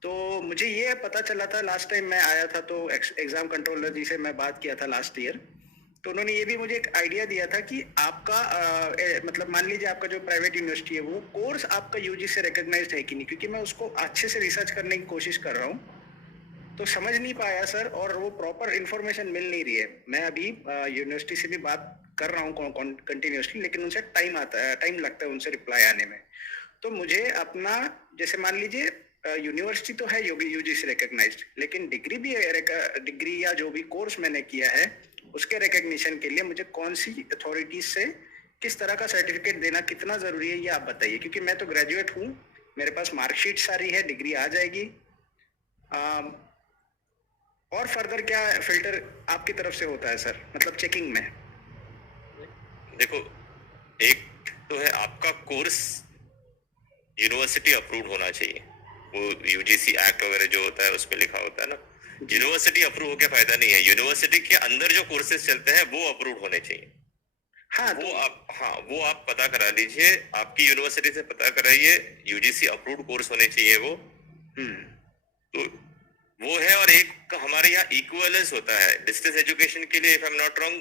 तो मुझे ये पता चला था लास्ट टाइम मैं आया था तो एग्जाम कंट्रोलर जी से मैं बात किया था लास्ट ईयर, तो उन्होंने ये भी मुझे एक आइडिया दिया था कि आपका मतलब मान लीजिए आपका जो प्राइवेट यूनिवर्सिटी है वो कोर्स आपका यूजी से रिकॉग्नाइज्ड है कि नहीं, क्योंकि मैं उसको अच्छे से रिसर्च करने की कोशिश कर रहा हूँ, तो समझ नहीं पाया सर, और वो प्रॉपर इन्फॉर्मेशन मिल नहीं रही है। मैं अभी यूनिवर्सिटी से भी बात कर रहा हूँ कंटिन्यूसली, लेकिन उनसे टाइम लगता है उनसे रिप्लाई आने में। तो मुझे अपना जैसे मान लीजिए यूनिवर्सिटी तो है यूजी से रिकॉग्नाइज्ड, लेकिन डिग्री या जो भी कोर्स मैंने किया है उसके रिकॉग्निशन के लिए मुझे कौन सी अथॉरिटीज से किस तरह का सर्टिफिकेट देना कितना जरूरी है, ये आप बताइए। क्योंकि मैं तो ग्रेजुएट हूँ, मेरे पास मार्कशीट सारी है, डिग्री आ जाएगी, और फर्दर क्या फिल्टर आपकी तरफ से होता है सर, मतलब चेकिंग में? देखो, एक तो है आपका कोर्स यूनिवर्सिटी अप्रूव्ड होना चाहिए, वो यूजीसी एक्ट वगैरह जो होता है उसमें लिखा होता है ना। यूनिवर्सिटी अप्रूव होकर फायदा नहीं है, यूनिवर्सिटी के अंदर जो कोर्सेज चलते हैं वो अप्रूव होने चाहिए। वो आप पता करा लीजिए, आपकी यूनिवर्सिटी से पता कराइए, यूजीसी अप्रूव्ड कोर्स होने चाहिए वो। तो वो है, और एक हमारे यहाँ इक्विवेलेंस होता है डिस्टेंस एजुकेशन के लिए, if I am not wrong,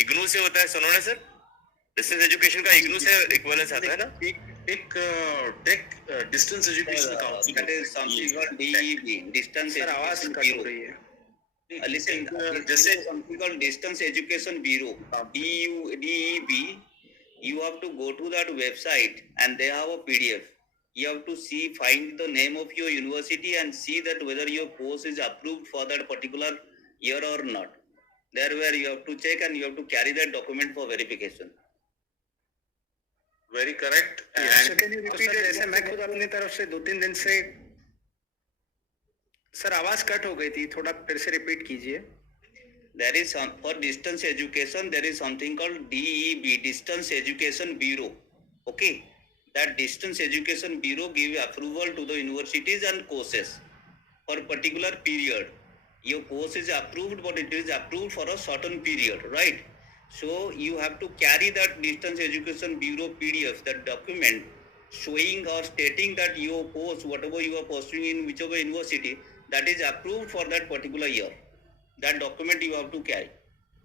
IGNOU से होता है, सुनो ना सर, डिस्टेंस एजुकेशन का इग्नू से इक्विवेलेंस आता है ना, एक take distance education council, that is something called DEB, distance education bureau. Listen, जैसे something called distance education bureau, DEB you have to go to that website and they have a PDF. You have to see, find the name of your university and see that whether your course is approved for that particular year or not. There where you have to check and you have to carry that document for verification. Very correct. So can you repeat it? जैसे मैं खुद अपनी तरफ से 2-3 दिन से sir आवाज cut हो गई थी, थोड़ा फिर से रिपीट कीजिए. There is some, for distance education, there is something called DEB, Distance Education Bureau. Okay, that Distance Education Bureau give approval to the universities and courses for particular period. Your course is approved, but it is approved for a certain period, right? So you have to carry that Distance Education Bureau PDF, that document showing or stating that your course, whatever you are pursuing in whichever university, that is approved for that particular year. That document you have to carry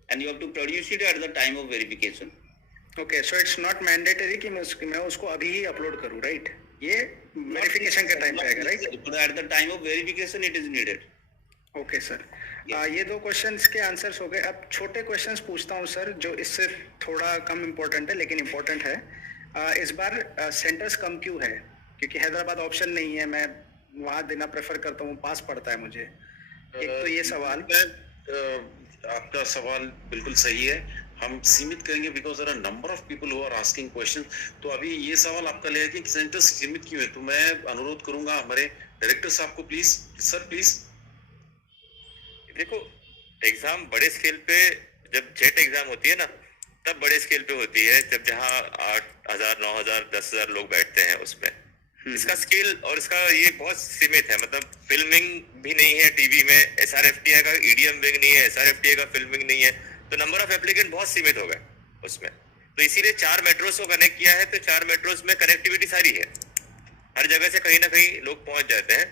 and you have to produce it at the time of verification. Okay, so it's not mandatory कि मैं उसको अभी ही upload करूँ, right? ये verification के time पे आएगा, right? At the time of verification it is needed. Okay sir. ये 2 क्वेश्चंस के आंसर्स हो गए. अब छोटे क्वेश्चंस पूछता हूँ सर, जो इससे थोड़ा कम इम्पोर्टेंट है लेकिन इम्पोर्टेंट है. इस बार सेंटर्स कम क्यों है? क्योंकि हैदराबाद ऑप्शन नहीं है, मैं वहाँ देना प्रेफर करता हूँ, पास पड़ता है मुझे. एक तो ये सवाल. आपका सवाल बिल्कुल सही है. हम सीमित करेंगे because there are number of people who are asking question. तो अभी ये सवाल आपका ले कि सेंटर्स सीमित क्यों है, तो मैं अनुरोध करूंगा हमारे डायरेक्टर साहब को, प्लीज सर प्लीज. देखो, एग्जाम बड़े स्केल पे जब जेट एग्जाम होती है ना, तब बड़े स्केल पे होती है, जब जहाँ 8,000, 9,000, 10,000 लोग बैठते हैं उसमें. इसका स्केल और इसका ये बहुत सीमित है. मतलब फिल्मिंग भी नहीं है टीवी में, SRFTI का EDM विंग नहीं है, SRFTI का फिल्मिंग नहीं है, तो नंबर ऑफ एप्लीकेंट बहुत सीमित हो गए उसमें. तो इसीलिए 4 मेट्रोस को कनेक्ट किया है. तो 4 मेट्रोस में कनेक्टिविटी सारी है, हर जगह से कहीं ना कहीं लोग पहुंच जाते हैं.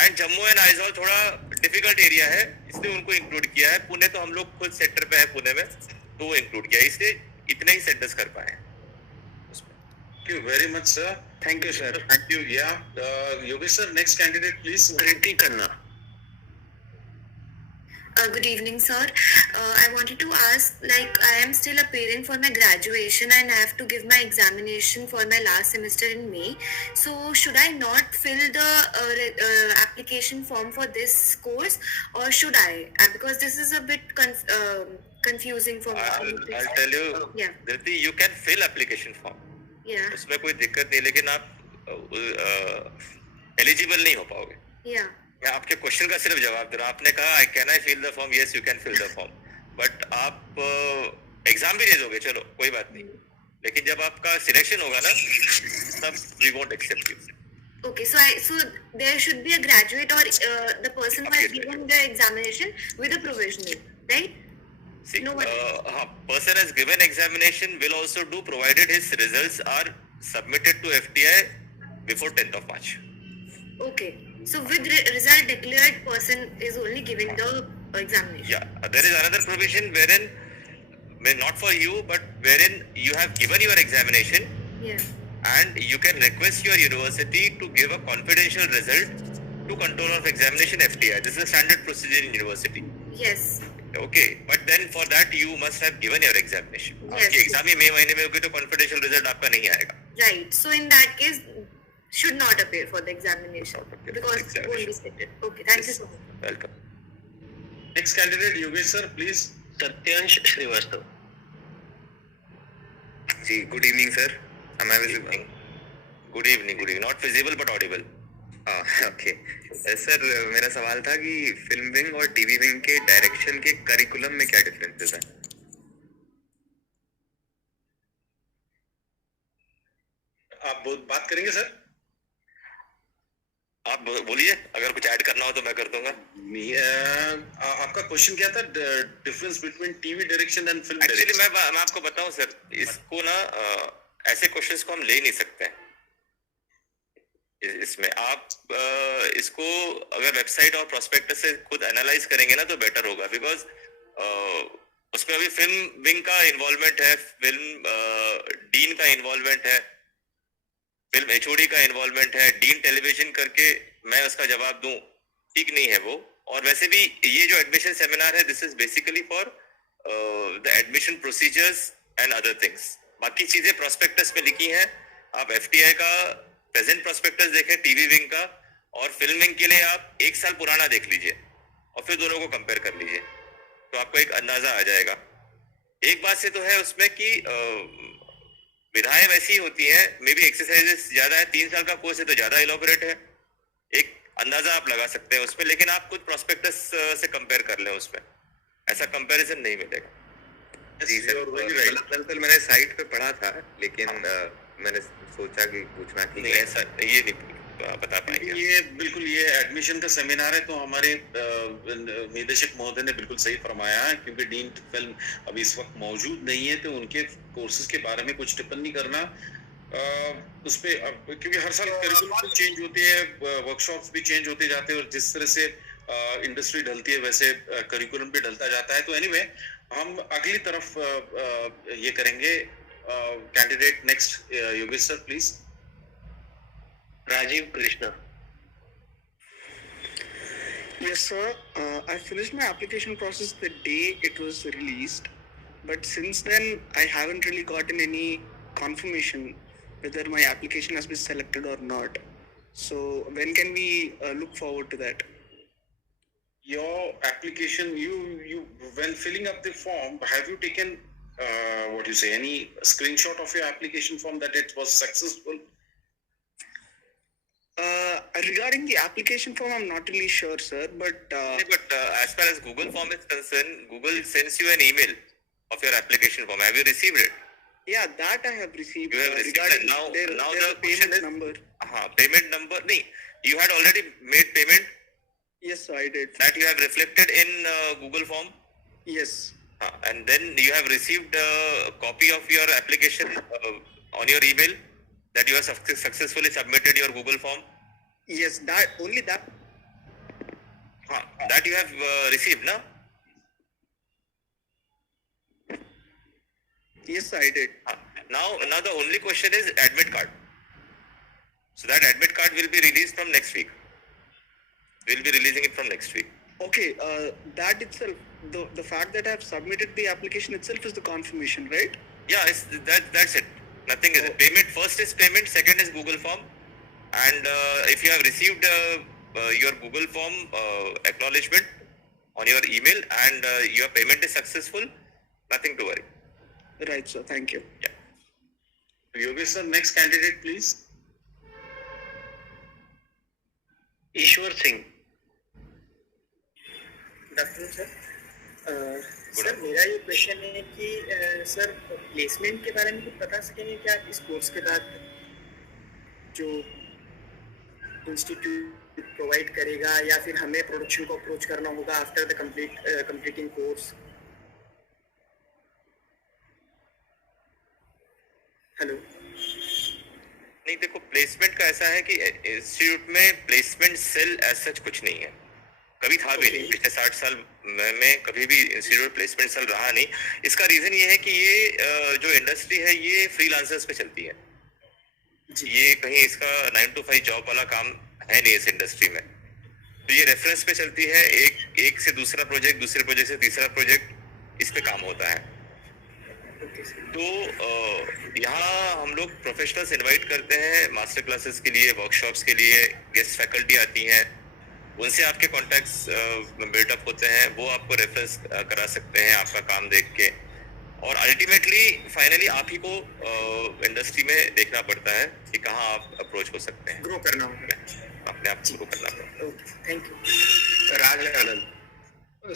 एंड जम्मू एंड आइजॉल थोड़ा डिफिकल्ट एरिया है, इसलिए उनको इंक्लूड किया है. पुणे तो हम लोग खुद सेक्टर पे है पुणे में, तो वो इंक्लूड किया है, इसलिए इतने ही सेंटर्स कर पाए. Thank you very much, sir. Thank you, sir. Thank you. Yeah. Yogesh sir, next candidate, please. Kriti Khanna. Good evening, sir. I wanted to ask, like, I am still appearing for my graduation and I have to give my examination for my last semester in May. So, should I not fill the application form for this course, or should I? Because this is a bit confusing for me. I'll tell you, Yeah. Dhriti, you can fill application form. Yeah. उसमें कोई दिक्कत नहीं, लेकिन आप eligible नहीं हो पाओगे. Yeah. मैं आपके क्वेश्चन का सिर्फ जवाब दे रहा हूँ. आपने कहा can I fill the form, yes you can fill the form, but आप एग्जाम भी दे दोगे, चलो कोई बात नहीं, लेकिन जब आपका सिलेक्शन होगा ना, तब we won't accept you. Okay, so there should be a graduate or the person who has given the examination with a provisional, right? See, person has given examination will also do, provided his results are submitted to FTI before 10th of March. Okay, so with result declared, person is only giving the examination. Yeah, there is another provision wherein, not for you, but wherein you have given your examination. Yeah. And you can request your university to give a confidential result to control of examination FTI. This is a standard procedure in university. Yes. Okay, but then for that you must have given your examination. Yes. आपकी exam ही मई महीने में होगी तो confidential result आपका नहीं आएगा. Right. So in that case, should not appear for the examination because it won't be stated. Okay, thank you so much. Welcome. Next candidate, Yogesh sir, please. Satyansh Srivastav. जी, good evening sir. Am I visible? Good evening. Not visible but audible. Okay sir, मेरा सवाल था कि film wing और TV wing के direction के curriculum में क्या डिफरेंसेस हैं? आप बात करेंगे सर? आप बोलिए, अगर कुछ ऐड करना हो तो मैं कर दूंगा. आपका क्वेश्चन क्या था? Difference between TV direction and film direction. Actually मैं आपको बताऊं सर, इसको ना ऐसे क्वेश्चंस को हम ले नहीं सकते हैं. इसमें आप इसको अगर वेबसाइट और प्रोस्पेक्टस से खुद एनालाइज करेंगे ना तो बेटर होगा, बिकॉज उसमें अभी फिल्म विंग का इन्वॉल्वमेंट है, फिल्म डीन का इन्वॉल्वमेंट है, फिल्म एचओडी का इन्वॉल्वमेंट है. डीन टेलीविजन करके मैं उसका जवाब दूं, ठीक नहीं है वो. और वैसे भी ये जो एडमिशन सेमिनार है, this is basically for the admission procedures and other things. बाकी चीजें प्रोस्पेक्टस में लिखी हैं। आप FTI का प्रेजेंट प्रोस्पेक्टस देखें टीवी विंग का, और फिल्म विंग के लिए आप 1 साल पुराना देख लीजिए और फिर दोनों को कंपेयर कर लीजिए, तो आपको एक अंदाजा आ जाएगा। एक बात से तो है उसमें कि विधाएं वैसी होती हैं, मे बी एक्सरसाइजेस ज्यादा है, 3 साल का कोर्स है तो ज्यादा इलॉबरेट है, एक अंदाजा आप लगा सकते हैं उसमें, लेकिन आप कुछ प्रोस्पेक्टस से कंपेयर कर लें, उसमें ऐसा कंपैरिजन नहीं मिलेगा। जी सर, दरअसल मैंने साइट पे पढ़ा था, लेकिन मैंने सोचा कि पूछना ठीक नहीं, है। ऐसा ये नहीं बता पाएंगे। ये बिल्कुल ये एडमिशन का सेमिनार है, तो हमारे निदेशक महोदय ने बिल्कुल सही फरमाया है, क्योंकि डीन फिल्म अभी इस वक्त मौजूद नहीं है, तो उनके कोर्सेज के बारे में कुछ टिप्पणी करना उस पे, क्योंकि हर साल करिकुलम चेंज होती है, वर्कशॉप्स भी चेंज होते जाते हैं, और जिस तरह से इंडस्ट्री ढलती है वैसे करिकुलम भी ढलता जाता है। तो एनीवे हम अगली तरफ ये करेंगे। Candidate next, Yogesh sir please. Rajiv Krishna. Yes, sir. I finished my application process the day it was released, but since then I haven't really gotten any confirmation whether my application has been selected or not. So when can we look forward to that? Your application, you when filling up the form, have you taken what you say, any screenshot of your application form that it was successful? Regarding the application form, I'm not really sure, sir, but as far as Google form is concerned, Google sends you an email of your application form. Have you received it? yeah, that I have received. You have received regarding it. Now their the question payment is number. Payment number. No, you had already made payment. Yes, sir, I did. That you have reflected in Google form. Yes. And then you have received a copy of your application on your email that you have successfully submitted your Google form. Yes, that only that. That you have received, no? Yes, I did. Now the only question is admit card. So that admit card will be released from next week. We'll be releasing it from next week. Okay, that itself, the fact that I have submitted the application itself is the confirmation, right? Yeah, that's it. Nothing is it. Payment, first is payment, second is Google form. And if you have received your Google form acknowledgement on your email and your payment is successful, nothing to worry. Right, sir. Thank you. Yeah. Yogesh sir, next candidate please. Ishwar Singh. Doctor sir, sir मेरा ये question है कि sir placement के बारे में कुछ बता सकेंगे क्या इस कोर्स के बाद, जो इंस्टीट्यूट प्रोवाइड करेगा, या फिर हमें प्रोडक्शन को अप्रोच करना होगा after the completing course? Hello. नहीं, देखो प्लेसमेंट का ऐसा है कि इंस्टीट्यूट में प्लेसमेंट सेल एज सच कुछ नहीं है, कभी था भी नहीं। पिछले 60 साल में कभी भी इंस्टीट्यूट प्लेसमेंट सेल रहा नहीं। इसका रीजन ये है कि ये जो इंडस्ट्री है ये फ्रीलांसर्स पे चलती है, ये कहीं इसका 9 to 5 जॉब वाला काम है नहीं इस इंडस्ट्री में। तो ये रेफरेंस पे चलती है, एक से दूसरा प्रोजेक्ट, दूसरे प्रोजेक्ट से तीसरा प्रोजेक्ट, इस पे काम होता है। तो यहाँ हम लोग प्रोफेशनल्स इनवाइट करते हैं मास्टर क्लासेस के लिए, वर्कशॉप्स के लिए, गेस्ट फैकल्टी आती हैं, उनसे आपके कॉन्टैक्ट्स बिल्डअप होते हैं, वो आपको रेफरेंस करा सकते हैं आपका काम देख के, और अल्टीमेटली फाइनली आप ही को इंडस्ट्री में देखना पड़ता है कि कहाँ आप अप्रोच हो सकते हैं, ग्रो करना होगा, अपने आप को करना पड़ता है। Thank you. Raj Anand.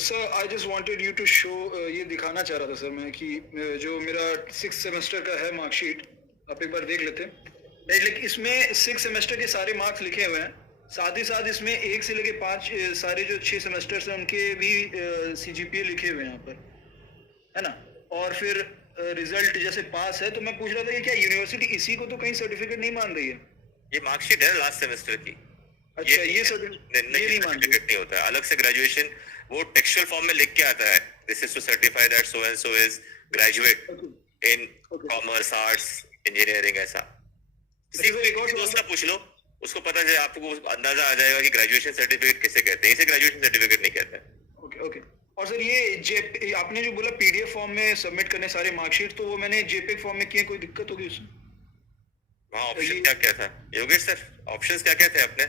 Sir I just wanted you to show, ये दिखाना चाह रहा था सर मैं कि जो मेरा 6th सेमेस्टर का है मार्कशीट, आप एक बार देख लेते हैं। लेकिन इसमें 6 सेमेस्टर के सारे मार्क्स लिखे हुए हैं, साथ ही साथ इसमें 1 से लेके 5 सारे जो 6 सेमेस्टर्स हैं उनके भी CGPA लिखे हुए हैं यहाँ पर, है ना। और फिर रिजल्ट जैसे पास है, तो मैं पूछ रहा था कि क्या यूनिवर्सिटी इसी को तो कहीं सर्टिफिकेट नहीं मान रही है? ये मार्कशीट है लास्ट सेमेस्टर की। अच्छा, ये सर्टिफिकेट नहीं होता है, अलग से ग्रेजुएशन वो टेक्सचुअल फॉर्म में लिख के आता है, this is to certify that so and so is graduate in commerce, arts, engineering, ऐसा। दोस्त पूछ लो, उसको पता है, आपको अंदाजा आ जाएगा कि ग्रेजुएशन सर्टिफिकेट किसे कहते हैं। इसे ग्रेजुएशन सर्टिफिकेट नहीं कहते हैं। ओके ओके, और सर ये आपने जो बोला PDF फॉर्म में सबमिट करने सारे मार्कशीट, तो वो मैंने JPEG फॉर्म में किए, कोई दिक्कत होगी उसमें? वहाँ ऑप्शन क्या क्या था योगेश सर? ऑप्शंस क्या क्या थे अपने?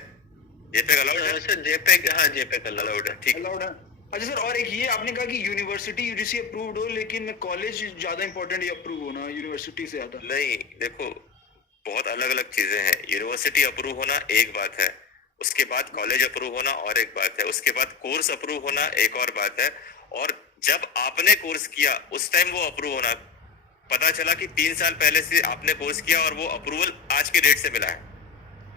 JPEG अलाउड है सर? JPEG, हाँ JPEG अलाउड है, ठीक। अलाउड है। अच्छा सर, और एक ये आपने कहा कि यूनिवर्सिटी UGC अप्रूव्ड हो, लेकिन कॉलेज ज्यादा इंपॉर्टेंट है अप्रूव होना यूनिवर्सिटी से ज्यादा? नहीं, देखो बहुत अलग अलग चीजें हैं। यूनिवर्सिटी अप्रूव होना एक बात है, उसके बाद कॉलेज अप्रूव होना और एक बात है, उसके बाद कोर्स अप्रूव होना एक और बात है, और जब आपने कोर्स किया उस टाइम वो अप्रूव होना। पता चला कि 3 साल पहले से आपने कोर्स किया और वो अप्रूवल आज के डेट से मिला है।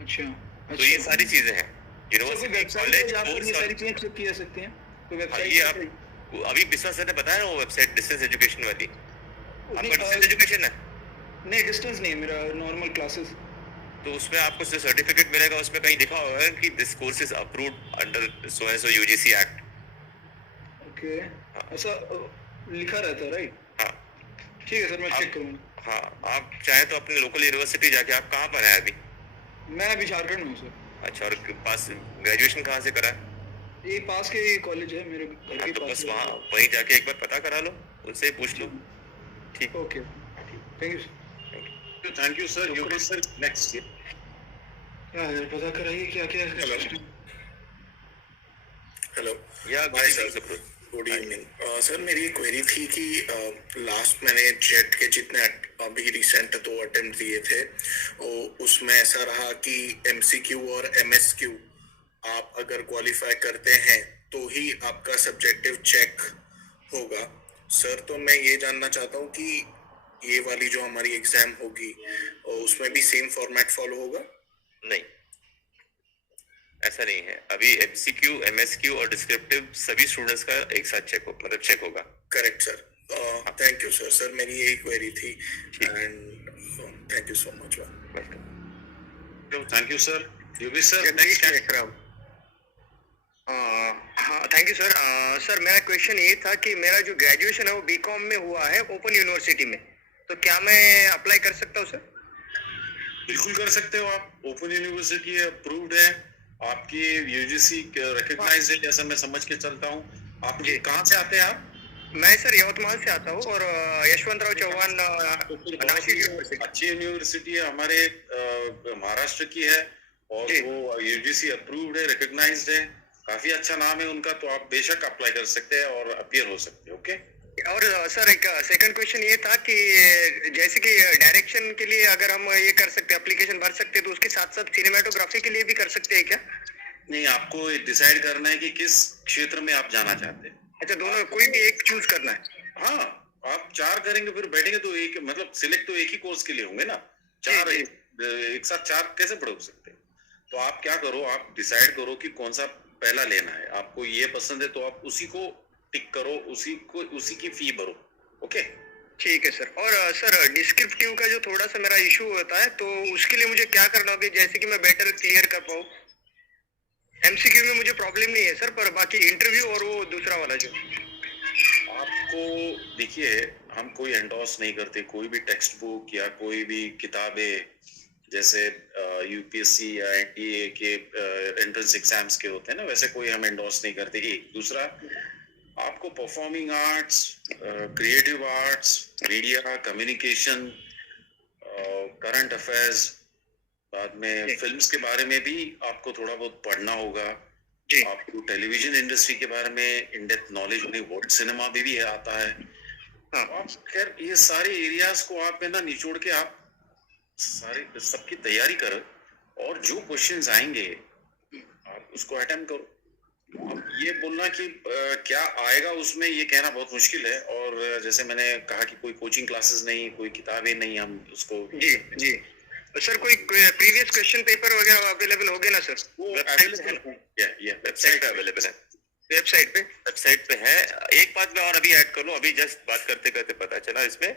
अच्छा, तो ये सारी चीजें हैं। यूनिवर्सिटी, कॉलेज, कोर्स, सारी चीजें चेक की जा सकती हैं। तो वेबसाइट ये आप अभी विश्वास सर ने बताया ना वो वेबसाइट डिस्टेंस एजुकेशन वाली, आपका डिस्टेंस एजुकेशन है? नहीं, डिस्टेंस नहीं, मेरा नॉर्मल क्लासेस। तो उसमें आपको जो सर्टिफिकेट मिलेगा उसमें कहीं लिखा होगा कि this course is approved under so and so UGC act. Okay, ऐसा लिखा रहता है, राइट? हाँ ठीक है सर, मैं चेक करूँगा। हाँ, आप चाहे तो अपने लोकल यूनिवर्सिटी जाके, आप कहाँ पर है अभी? मैं अभी झारखंड में हूँ सर। अच्छा, और पास ग्रेजुएशन कहाँ से करा है? ये पास के कॉलेज है मेरे घर के तो पास। बस वहाँ वहीं जाके एक बार पता करा लो, उनसे ही पूछ लो। ठीक, okay, thank you sir. Thank you sir. Yogesh sir next. क्या है, पता कराइए क्या क्या है। हेलो या bye sir, good evening sir. मेरी एक क्वेरी थी कि लास्ट मैंने जेट के जितने अभी रिसेंट 2 अटेम्प्ट दिए थे, उसमें ऐसा रहा कि MCQ और MSQ आप अगर क्वालिफाई करते हैं तो ही आपका सब्जेक्टिव चेक होगा सर। तो मैं ये जानना चाहता हूँ कि ये वाली जो हमारी एग्जाम होगी उसमें भी सेम फॉर्मेट फॉलो होगा? नहीं, ऐसा नहीं है। अभी MCQ, MSQ और डिस्क्रिप्टिव सभी स्टूडेंट्स का एक साथ चेक होगा। Correct sir, thank you sir. Sir मेरी यही क्वेरी थी and thank you so much. Thank you sir. Yogesh sir next. हाँ थैंक यू सर। सर मेरा क्वेश्चन ये था कि मेरा जो ग्रेजुएशन है वो BCom में हुआ है ओपन यूनिवर्सिटी में, तो क्या मैं अप्लाई कर सकता हूँ सर? बिल्कुल कर सकते हो आप। ओपन यूनिवर्सिटी अप्रूव्ड है, आपकी UGC रिकॉग्नाइज्ड है, जैसा मैं समझ के चलता हूँ। आप कहाँ से आते हैं आप? मैं सर यवतमाल से आता हूँ और यशवंतराव चौहान नासिक यूनिवर्सिटी। अच्छी यूनिवर्सिटी है, हमारे महाराष्ट्र की है और वो UGC अप्रूव्ड है, रिकॉग्नाइज्ड है, काफी अच्छा नाम है उनका। तो आप बेशक अप्लाई कर सकते हैं और अपीयर हो सकते हैं। ओके। और सर एक सेकंड क्वेश्चन ये था कि जैसे कि डायरेक्शन के लिए अगर हम ये कर सकते हैं, एप्लीकेशन भर सकते हैं, तो उसके साथ साथ सिनेमेटोग्राफी के लिए भी कर सकते हैं क्या? नहीं, आपको डिसाइड करना है कि किस क्षेत्र में आप जाना चाहते हैं। अच्छा, दोनों कोई भी एक चूज करना है? हाँ, आप 4 करेंगे फिर बैठेंगे तो एक, मतलब सिलेक्ट तो एक ही कोर्स के लिए होंगे ना। 4 एक साथ 4 कैसे पढ़ सकते? तो आप क्या करो, आप डिसाइड करो कि कौन सा पहला लेना है। आपको ये पसंद है तो आप उसी को टिक करो, उसी की फी भरो। ओके, ठीक है सर। और सर डिस्क्रिप्टिव का जो थोड़ा सा मेरा इशू होता है, तो उसके लिए मुझे क्या करना होगा जैसे कि मैं बेटर क्लियर कर पाऊँ? MCQ में मुझे प्रॉब्लम नहीं है सर, पर बाकी इंटरव्यू और वो दूसरा वाला जो आपको, देखिए हम कोई एंडोर्स नहीं करते कोई भी टेक्स्ट बुक या कोई भी किताबें, जैसे UPSC या NTA के एंट्रेंस एग्जाम्स के होते हैं ना, वैसे कोई हम एंडोर्स नहीं करते। एक दूसरा, आपको performing arts, creative arts, media, communication, current affairs, बाद में फिल्म्स के बारे में भी आपको थोड़ा बहुत पढ़ना होगा। आपको टेलीविजन इंडस्ट्री के बारे में इन डेप्थ नॉलेज नहीं, वर्ल्ड सिनेमा भी आता है। आप खैर ये सारे एरियाज को आप है ना निचोड़ के आप सबकी तैयारी करो और जो क्वेश्चंस आएंगे आप उसको अटेम्प्ट करो। अब ये बोलना कि क्या आएगा उसमें, ये कहना बहुत मुश्किल है। और जैसे मैंने कहा कि कोई कोचिंग क्लासेस नहीं, कोई किताबें नहीं, हम उसको जी सर कोई प्रीवियस क्वेश्चन पेपर वगैरह अवेलेबल होंगे ना सर? वो अवेलेबल है, वेबसाइट अवेलेबल है, वेबसाइट पे है। एक बात मैं और अभी ऐड कर लूं, अभी जस्ट बात करते करते पता चला इसमें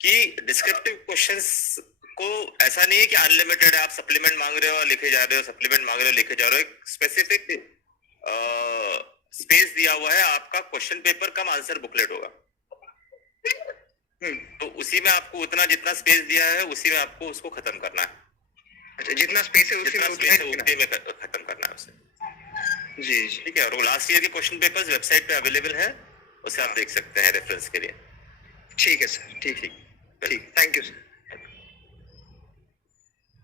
कि डिस्क्रिप्टिव क्वेश्चंस को ऐसा नहीं है कि अनलिमिटेड है, आप सप्लीमेंट मांग रहे हो और लिखे जा रहे हो, सप्लीमेंट मांग रहे हो लिखे जा रहे हो। एक स्पेसिफिक स्पेस दिया हुआ है, आपका क्वेश्चन पेपर कम आंसर बुकलेट होगा। तो उसी में आपको उतना जितना स्पेस दिया है उसी में आपको उसको खत्म करना है। अच्छा, जितना स्पेस है उसी में खत्म करना है उसे। जी ठीक है। और वो लास्ट ईयर के क्वेश्चन पेपर्स वेबसाइट पे अवेलेबल है, उसे आप देख सकते हैं रेफरेंस के लिए। ठीक है सर, ठीक ठीक ठीक, थैंक यू सर।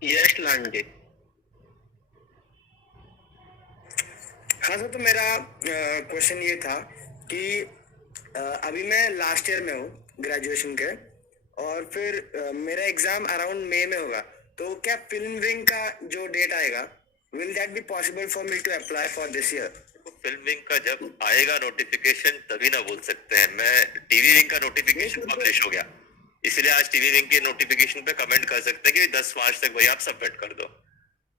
यश लांडे। हाँ सर, तो मेरा क्वेश्चन ये था कि अभी मैं लास्ट ईयर में हूँ ग्रेजुएशन के, और फिर मेरा एग्जाम अराउंड मई में होगा, तो क्या फिल्म विंग का जो डेट आएगा, will that be possible for me to apply for this year? Film wing का जब आएगा नोटिफिकेशन तभी ना बोल सकते हैं। मैं टीवी विंग का नोटिफिकेशन पब्लिश हो गया, इसलिए आज टीवी विंग के नोटिफिकेशन पे कमेंट कर सकते हैं कि 10 मार्च तक भाई आप सबमिट कर दो।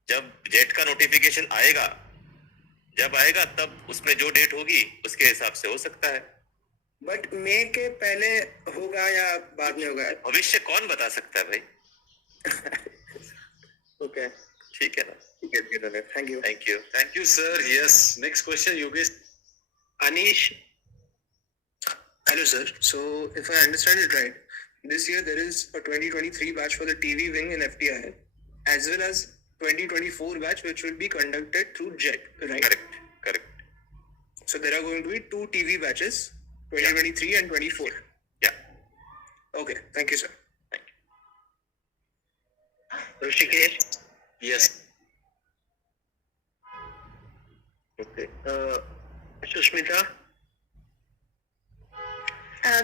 जब जेट का नोटिफिकेशन आएगा, जब आएगा तब उसमें जो डेट होगी उसके हिसाब से हो सकता है। बट मई के पहले होगा या बाद में होगा? भविष्य कौन बता सकता है भाई। ओके, ठीक है ना, ठीक है, thank you. Thank you, sir. Yes. Next question, Yogesh. Anish. Hello, sir. So, if I understand it right, this year there is a 2023 batch for the TV wing in FTI, as well as 2024 batch which will be conducted through JET, right? Correct. So, there are going to be 2 TV batches, 2023 and 24. Yeah. Okay, thank you, sir. Rishikesh. Yes. Okay. Sushmita.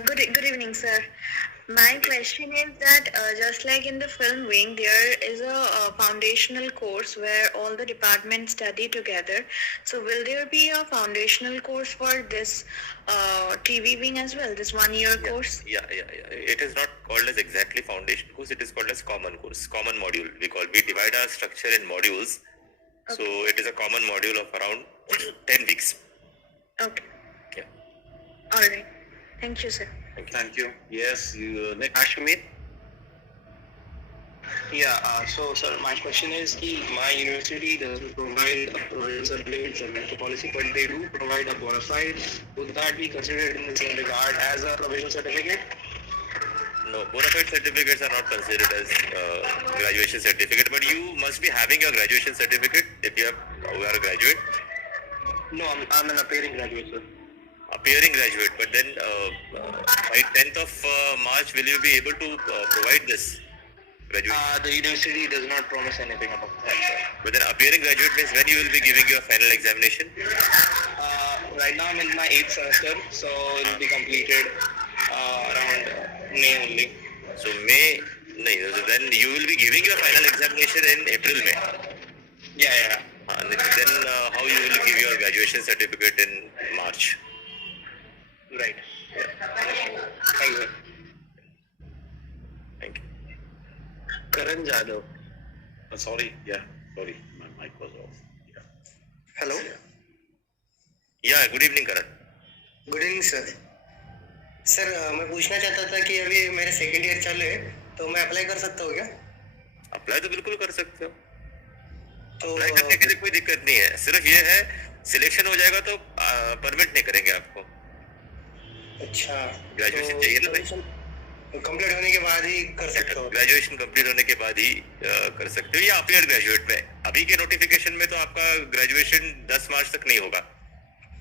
Good evening, sir. My question is that just like in the film wing, there is a foundational course where all the departments study together. So will there be a foundational course for this TV wing as well, this 1-year course? Yeah. It is not called as exactly foundation course. It is called as common course, common module. We divide our structure in modules. Okay. So it is a common module of around 10 weeks. Okay. Yeah. All right. Thank you, sir. Thank you. Yes. Next. Ashmit. Yeah, so sir, my question is कि my university doesn't provide a provisional certificate submission policy, but they do provide a bona fide. Would that be considered in the same regard as a provisional certificate? No, bona fide certificates are not considered as graduation certificate, but you must be having your graduation certificate if you are a graduate. No, I'm an appearing graduate, sir. Appearing graduate, but then by 10th of March, will you be able to provide this graduation? The university does not promise anything about that, sir. But then appearing graduate means when you will be giving your final examination? Right now I'm in my 8th semester, so it will be completed around May only. So May, no, then you will be giving your final examination in April, May. Yeah. And then how you will give your graduation certificate in March? Right. Yeah. Thank you. Thank you. Karan Jadhav. Sorry. My mic was off. Yeah. Hello. Yeah. Good evening, Karan. Good evening sir. Sir मैं पूछना चाहता था कि अभी मेरे second year चल रहे हैं, तो मैं अप्लाई कर सकता हूँ क्या? अप्लाई तो बिल्कुल कर सकते हो। तो अप्लाई करने के लिए कोई दिक्कत नहीं है, सिर्फ ये है सिलेक्शन हो जाएगा तो परमिट नहीं करेंगे आपको। अच्छा, ग्रेजुएशन चाहिए ना भाई। कंप्लीट होने के बाद ही कर सकते हो? ग्रेजुएशन कंप्लीट होने के बाद ही कर सकते हो, या अपीयर ग्रेजुएट में। अभी के नोटिफिकेशन में तो आपका ग्रेजुएशन 10 मार्च तक नहीं होगा,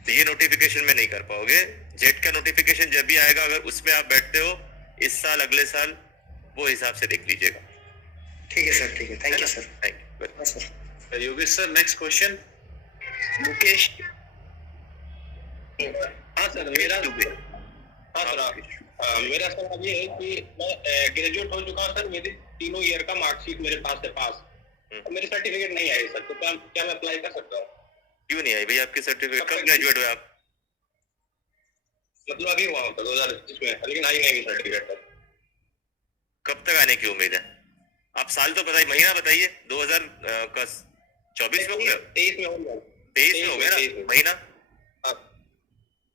तो ये नोटिफिकेशन में नहीं कर पाओगे। जेट का नोटिफिकेशन जब भी आएगा, अगर उसमें आप बैठते हो इस साल अगले साल, वो हिसाब से देख लीजिएगा। ठीक है सर, ठीक है, thank you sir. Thank you sir. Yogesh sir, next question. Mukesh. हाँ सर, मेरा सवाल ये है कि मैं ग्रेजुएट हो चुका हूँ सर, मेरे तीनों ईयर का मार्कशीट मेरे पास है, और मेरे सर्टिफिकेट नहीं आई सर, तो क्या मैं अप्लाई कर सकता हूँ? क्यों नहीं आई भाई आपके सर्टिफिकेट? कब ग्रेजुएट हुए आप? मतलब अभी हुआ हूँ 2021 में, लेकिन आई नहीं सर्टिफिकेट सर। कब तक आने की उम्मीद है? आप साल तो बताइए, महीना बताइए। 2024 में हो गया? 23 में हो गया। 23 में हो गया ना महीना?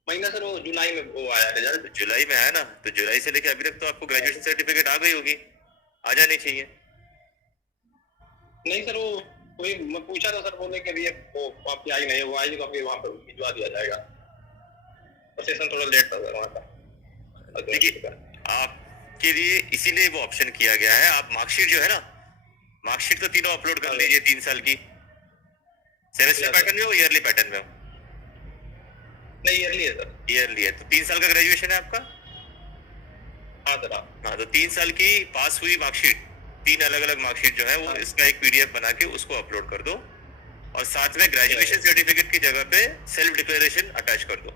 महीना सर वो जुलाई में वो आया रिजल्ट। जुलाई में आया ना, तो जुलाई से लेके अभी तक तो आपको ग्रेजुएशन सर्टिफिकेट आ गई होगी, आ जानी चाहिए। नहीं सर, वो कोई मैं पूछा था सर, बोले कि अभी वो आपकी आई नहीं है, वो आएगी तो अभी वहाँ पर भिजवा दिया जाएगा। सेशन थोड़ा लेट था सर वहाँ का। देखिए, आपके लिए इसीलिए वो ऑप्शन किया गया है। आप मार्कशीट जो है ना, मार्कशीट तो तीनों अपलोड कर लीजिए 3 साल की। सेमेस्टर पैटर्न में हो, ईयरली पैटर्न में हो? नहीं ईयरली है सर। ईयरली है, तो 3 साल का ग्रेजुएशन है आपका? हाँ सर। हाँ, तो 3 साल की पास हुई मार्कशीट, 3 अलग अलग मार्कशीट जो है वो इसका एक PDF बना के उसको अपलोड कर दो, और साथ में ग्रेजुएशन सर्टिफिकेट की जगह पे सेल्फ डिक्लेरेशन अटैच कर दो।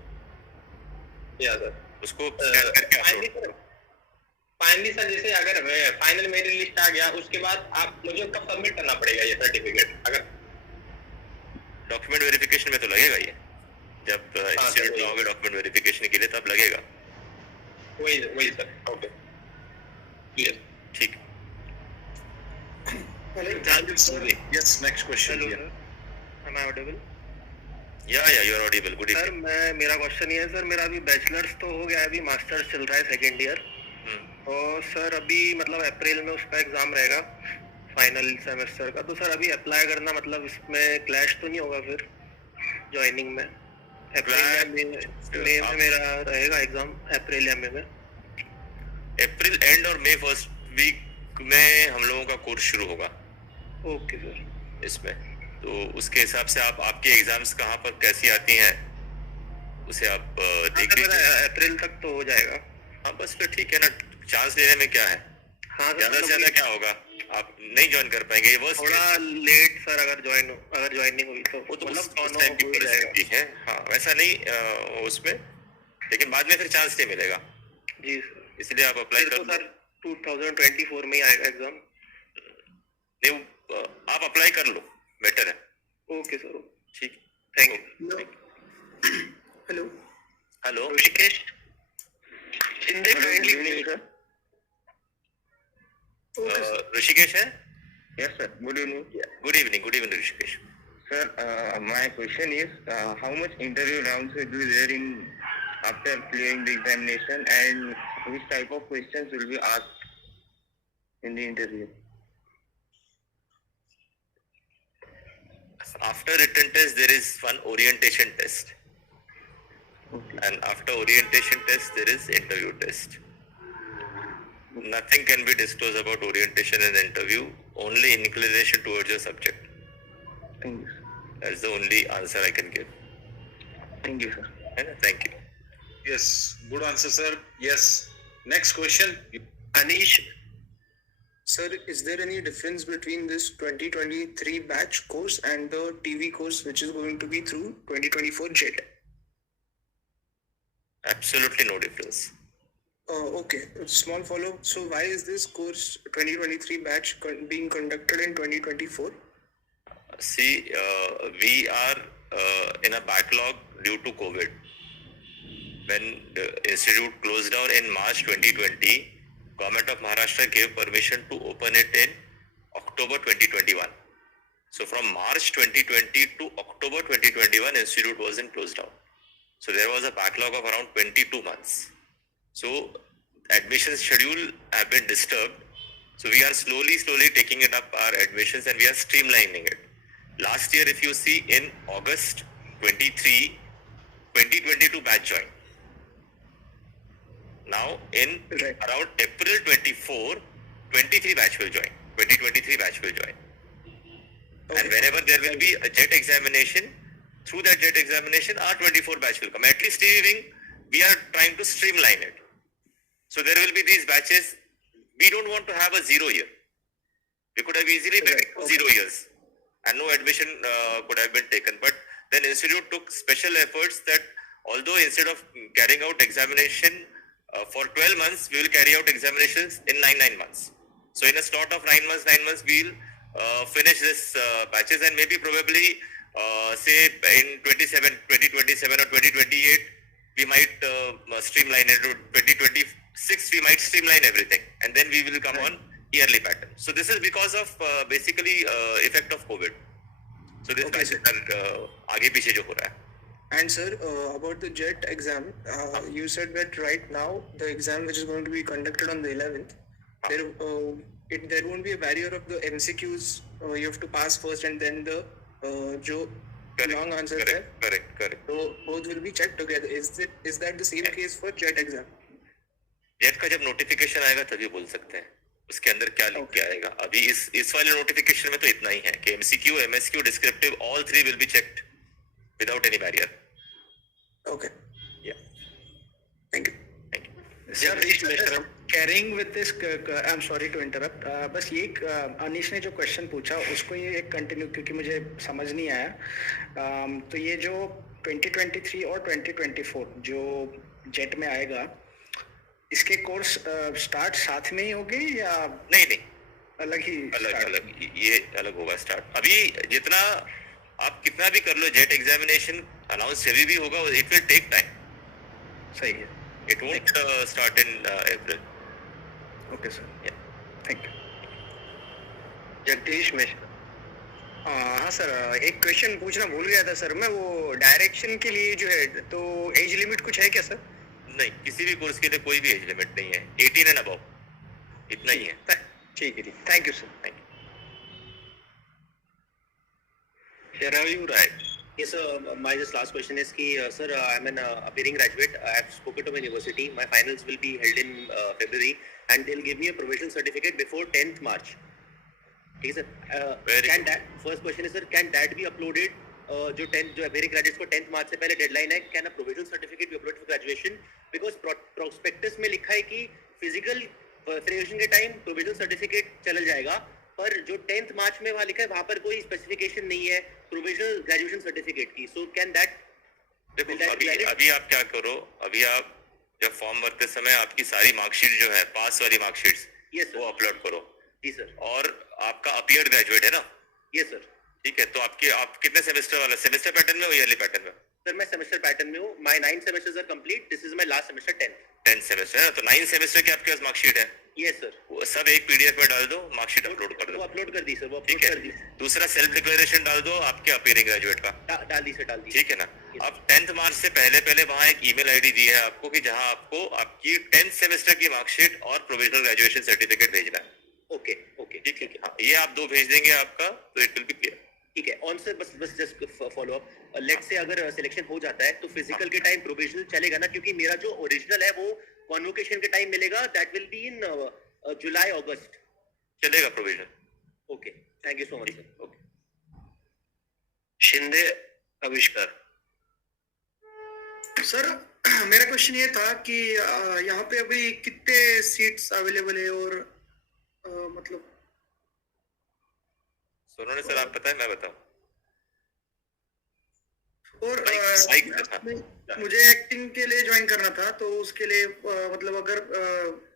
या सर। उसको स्कैन करके अपलोड करो। फाइनली सर, जैसे अगर फाइनल मेरिट लिस्ट आ गया उसके बाद आप मुझे कब सबमिट करना पड़ेगा ये सर्टिफिकेट? अगर डॉक्यूमेंट वेरिफिकेशन में तो लगेगा ये, जब इंस्टीट्यूट में आओगे डॉक्यूमेंट वेरिफिकेशन के लिए तब लगेगा। वही सर। Okay clear. ठीक। Yes, next question. Am I audible? या you are audible. Good evening. Sir मेरा क्वेश्चन ये है सर, मेरा अभी बैचलर्स तो हो गया है, अभी मास्टर्स चल रहा है सेकेंड ईयर, और सर अभी मतलब अप्रैल में उसका एग्जाम रहेगा फाइनल सेमेस्टर का, तो सर अभी अप्लाई करना मतलब इसमें क्लैश तो नहीं होगा फिर ज्वाइनिंग में? अप्रैल में मेरा रहेगा एग्जाम, अप्रैल या मई में। अप्रैल एंड और मई फर्स्ट वीक में हम लोगों का कोर्स शुरू होगा। Okay sir. इसमें तो उसके हिसाब से आपकी एग्जाम्स कहाँ पर कैसी आती हैं उसे आप देख लीजिए। अप्रैल तक तो हो जाएगा। हाँ बस फिर ठीक है ना, चांस लेने में क्या है। हाँ ज्यादा से ज्यादा क्या होगा, आप नहीं ज्वाइन कर पाएंगे, ये बस थोड़ा लेट सर अगर ज्वाइनिंग हुई तो वो तो मतलब उस टाइम की परिस्थिति है। हाँ वैसा नहीं उसमें, लेकिन बाद में फिर चांस नहीं मिलेगा। जी सर, इसलिए आप अप्लाई कर सर 2024 में ही आएगा एग्जाम। नहीं, आप अप्लाई कर लो, बेटर है। ओके सर, ठीक, thank you. Hello hello Rishikesh, Rishikesh है? Yes, sir. Good evening. Good evening, Rishikesh. Sir, my question is, how much interview rounds will be there in after clearing the examination, and which type of questions will be asked in the interview? After written test, there is one orientation test, and after orientation test, there is interview test. Nothing can be disclosed about orientation and interview, only inclination towards your subject. Thank you. That's the only answer I can give. Thank you, sir. Thank you. Yes, good answer, sir. Yes. Next question. Anish, sir, is there any difference between this 2023 batch course and the TV course which is going to be through 2024 JET? Absolutely no difference. Okay, small follow-up. So why is this course 2023 batch being conducted in 2024? See, we are in a backlog due to COVID. When the institute closed down in March 2020, Government of Maharashtra gave permission to open it in October 2021. So from March 2020 to October 2021, institute was in closed down. So there was a backlog of around 22 months. So admission schedule have been disturbed. So we are slowly taking it up our admissions, and we are streamlining it. Last year, if you see, in August 23, 2022 batch joined. Now in around April 24, 23 batch will join. 2023 batch will join. And whenever there will be a JET examination, through that JET examination, our 24 batch will come. At least we are trying to streamline it. So there will be these batches. We don't want to have a 0 year. We could have easily made 0 years and no admission could have been taken. But then institute took special efforts that although instead of carrying out examination for 12 months, we will carry out examinations in 9 months. So in a slot of 9 months, we will finish this batches, and maybe probably say in 2027 or 2028, we might streamline it. To 2026, we might streamline everything, and then we will come on yearly pattern. So this is because of basically effect of COVID. So this batches are आगे पीछे जो हो रहा है. And sir, about the JET exam, you said that right now the exam which is going to be conducted on the 11th, there won't be a barrier of the MCQs. You have to pass first, and then the long answer. Correct. So both will be checked together. Is that the same case for JET exam? JET का जब notification आएगा तभी बोल सकते हैं उसके अंदर क्या लिख के आएगा. अभी इस वाले नोटिफिकेशन में तो इतना ही है कि MCQ, MSQ, descriptive, all three will be checked without any barrier. Okay. Yeah. Thank you. Thank you. Sir, carrying with this, I'm sorry to interrupt. बस ये अनीश ने जो क्वेश्चन पूछा उसको ये एक कंटिन्यू, क्योंकि मुझे समझ नहीं आया. तो ये जो 2023 और 2024 जो जेट में आएगा, इसके कोर्स स्टार्ट साथ में ही होंगे या नहीं अलग ही? अलग ये अलग होगा स्टार्ट. अभी जितना आप कितना भी कर लो, जेट एग्जामिनेशन अनाउंस जब भी होगा, इट विल टेक टाइम. सही है. It won't start in April. Okay sir, thank you. Jagdish Mishra. हाँ सर, एक क्वेश्चन पूछना भूल गया था सर मैं. वो डायरेक्शन के लिए जो है, तो एज लिमिट कुछ है क्या सर? नहीं, किसी भी कोर्स के लिए कोई भी एज लिमिट नहीं है. 18 एंड अबव, इतना ही है. ठीक है, thank you sir. Thank you. Sharavi Rai. Yes, sir. My just last question is कि sir, I'm an appearing graduate. I have spoken to my university. My finals will be held in February, and they'll give me a provisional certificate before 10th March. Okay, sir. Can that, first question is sir, can that be uploaded? जो appearing graduates को 10th March से पहले deadline है, can a provisional certificate be uploaded for graduation? Because prospectus में लिखा है कि physical graduation के time provisional certificate चल जाएगा, पर जो 10th मार्च में वहाँ लिखा है वहाँ पर कोई स्पेसिफिकेशन नहीं है प्रोविजनल ग्रेजुएशन सर्टिफिकेट की. सो कैन दैट, देखो अभी आप क्या करो, अभी आप जब फॉर्म भरते समय आपकी सारी मार्कशीट जो है, पास वाली मार्कशीट्स, वो अपलोड करो. जी सर. और आपका अपीयर्ड ग्रेजुएट है ना? Yes sir. ठीक है, तो आप कितने सेमेस्टर वाला, सेमेस्टर पैटर्न में हो ईयरली पैटर्न में? सर मैं सेमेस्टर पैटर्न में हूँ. My 9 semesters are complete. This is my last semester 10th semester है. तो 9 सेमेस्टर की आपके पास मार्कशीट है? Yes sir. वो सब एक पीडीएफ में डाल दो, मार्कशीट अपलोड कर दो. वो अपलोड कर दी सर, वो ठीक अपलोड कर दी. है. दूसरा सेल्फ डिक्लेरेशन डाल दो आपके अपीयरिंग ग्रेजुएट का. डाल दी सर, डाल दी. ठीक है ना? अब 10th मार्च से पहले वहाँ एक ईमेल आईडी दी है आपको कि जहाँ आपको आपकी 10th सेमेस्टर की मार्कशीट और प्रोविजनल ग्रेजुएशन सर्टिफिकेट भेजना है. ओके ओके, ठीक है. हाँ, ये आप दो भेज देंगे आपका, तो इट विल बी क्लियर. ठीक है. ऑन सर बस just follow up, let's say अगर सिलेक्शन हो जाता है तो फिजिकल के टाइम प्रोविजनल चलेगा ना? क्योंकि मेरा जो ओरिजिनल है वो कॉन्वोकेशन के टाइम मिलेगा, दैट विल बी इन जुलाई अगस्त. चलेगा provisional. Okay, thank you so much sir. Okay. Shinde आविष्कार. सर मेरा क्वेश्चन ये था कि यहाँ पे अभी कितने सीट्स अवेलेबल है, और मतलब सोनोने सर आप बताएं, मैं बताऊं? और मुझे एक्टिंग के लिए ज्वाइन करना था, तो उसके लिए मतलब अगर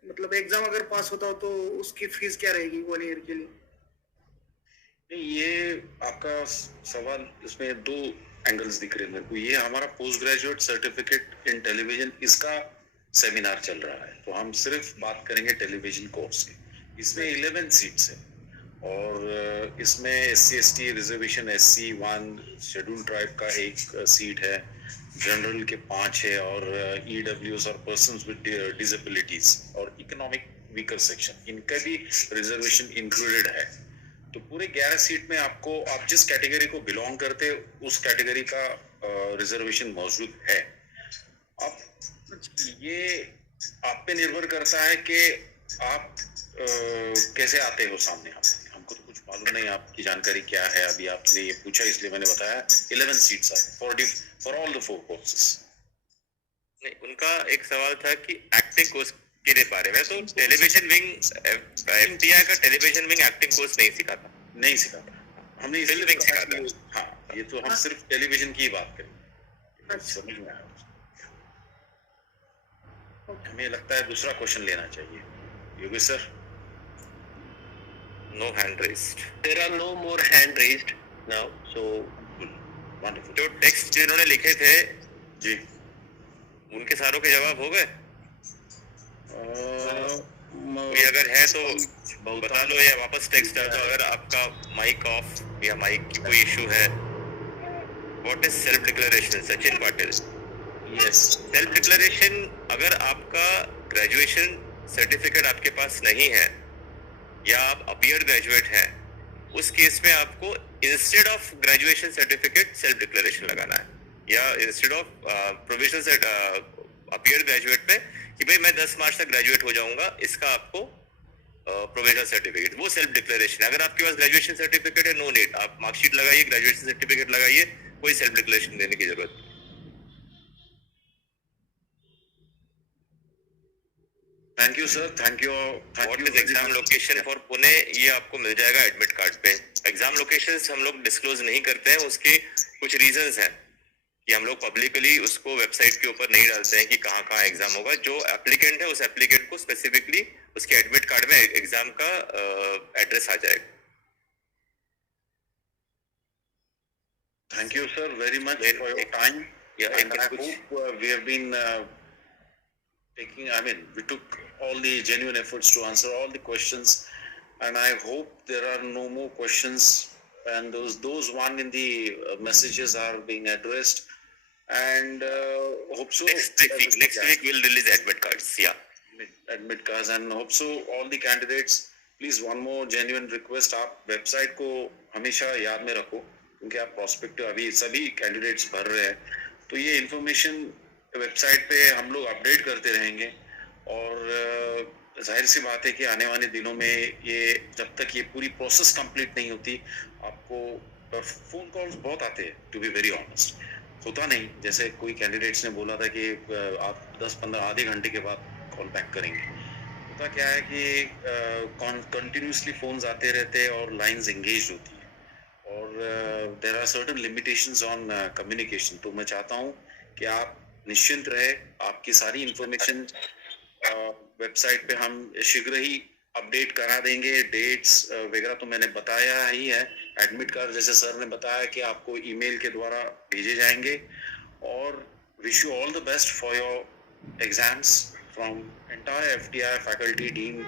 मतलब एग्जाम अगर पास होता हो तो उसकी फीस क्या रहेगी 1 ईयर के लिए? ये आपका सवाल, इसमें दो एंगल्स दिख रहे हैं मेरे को. ये हमारा post graduate certificate in television, इसका सेमिनार चल रहा है, तो हम सिर्फ बात करेंगे टेलीविजन कोर्स की. इसमें 11 सीट्स है, और इसमें SC/ST reservation, SC 1 schedule tribe का 1 सीट है, जनरल के 5 है, और EWs और पर्सन्स विद डिसेबिलिटीज और इकोनॉमिक वीकर सेक्शन, इनका भी रिजर्वेशन इंक्लूडेड है. तो पूरे 11 सीट में आपको, आप जिस कैटेगरी को बिलोंग करते उस कैटेगरी का रिजर्वेशन मौजूद है. अब ये आप पे निर्भर करता है कि आप कैसे आते हो सामने. हमको तो कुछ मालूम नहीं आपकी जानकारी क्या है. अभी आपने ये पूछा इसलिए मैंने बताया. 11 सीट्स है फॉर ऑल द 4 कोर्सेस. नहीं, उनका एक सवाल था कि एक्टिंग कोर्स के बारे में, तो टेलीविजन विंग, FTI का टेलीविजन विंग एक्टिंग कोर्स नहीं सिखाता. हमने फिल्म विंग सिखाता. हाँ, ये तो हम सिर्फ टेलीविजन की बात करें. समझ में आया. हमें लगता है दूसरा क्वेश्चन लेना चाहिए. योगी sir. No hand raised. There are no more hand raised now. So wonderful. जो टेक्स्ट जिन्होंने लिखे थे जी, उनके सारों के जवाब हो गए? कोई अगर है तो बता लो, या वापस टेक्स्ट डाल दो अगर आपका माइक ऑफ या माइक की कोई इशू है. What is self declaration? Sachin Patil. Yes. Self declaration, अगर आपका ग्रेजुएशन सर्टिफिकेट आपके पास नहीं है या आप अपीयर्ड ग्रेजुएट हैं, उस केस में आपको instead of graduation certificate self declaration लगाना है, या instead of provisional appeared graduate में कि भाई मैं 10 मार्च तक ग्रेजुएट हो जाऊंगा, इसका आपको प्रोविजनल सर्टिफिकेट, वो सेल्फ डिक्लेरेशन है. अगर आपके पास ग्रेजुएशन सर्टिफिकेट है, नो नीड, आप मार्कशीट लगाइए, ग्रेजुएशन सर्टिफिकेट लगाइए, कोई सेल्फ डिक्लेरेशन देने की जरूरत नहीं. Thank you sir, thank you. What is exam location for Pune, ये आपको मिल जाएगा एडमिट कार्ड पे। एग्जाम लोकेशंस हम लोग डिस्क्लोज नहीं करते हैं, उसके कुछ रीजंस हैं कि हम लोग पब्लिकली उसको वेबसाइट के ऊपर नहीं डालते हैं कि कहाँ कहाँ एग्जाम होगा। जो एप्लीकेंट है उस एप्लीकेंट को स्पेसिफिकली उसके एडमिट कार्ड में एग्जाम का एड्रेस आ जाएगा। Thank you, sir, very much for your time. Yeah, and I hope we have been we took all the genuine efforts to answer all the questions, and I hope there are no more questions, and those one in the messages are being addressed, and hope so. Next week we'll release admit cards. Yeah, admit cards, and hope so all the candidates, please one more genuine request, आप website को हमेशा याद में रखो, क्योंकि आप prospective अभी सभी candidates भर रहे हैं, तो ये information वेबसाइट पे हम लोग अपडेट करते रहेंगे। और जाहिर सी बात है कि आने वाले दिनों में ये जब तक ये पूरी प्रोसेस कंप्लीट नहीं होती, आपको फोन कॉल्स बहुत आते हैं, टू बी वेरी ऑनेस्ट। होता नहीं, जैसे कोई कैंडिडेट्स ने बोला था कि आप 10-15 आधे घंटे के बाद कॉल बैक करेंगे। होता क्या है कि कंटिन्यूसली फोन्स आते रहते हैं और लाइंस एंगेज होती है, और there are certain limitations on communication. तो मैं चाहता हूँ कि आप निश्चिंत रहे, आपकी सारी इंफॉर्मेशन वेबसाइट पे हम शीघ्र ही अपडेट करा देंगे। डेट्स वगैरह तो मैंने बताया ही है। एडमिट कार्ड जैसे सर ने बताया कि आपको ईमेल के द्वारा भेजे जाएंगे। और wish you all the best for your exams from entire FTI faculty, dean,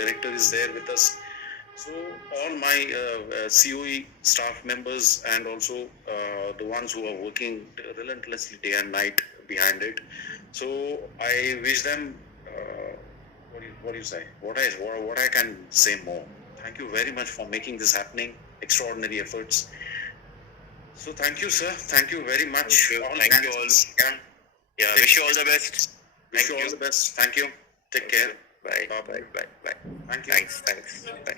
director is there with us. So all my COE staff members and also the ones who are working relentlessly day and night behind it. So I wish them what do you say? What I can say more? Thank you very much for making this happening. Extraordinary efforts. So thank you, sir. Thank you very much. Thank you all. Yeah. Wish you all the best. Wish you all the best. Thank you. Take care. Bye. Bye. Bye. Thank you. Thanks. Bye.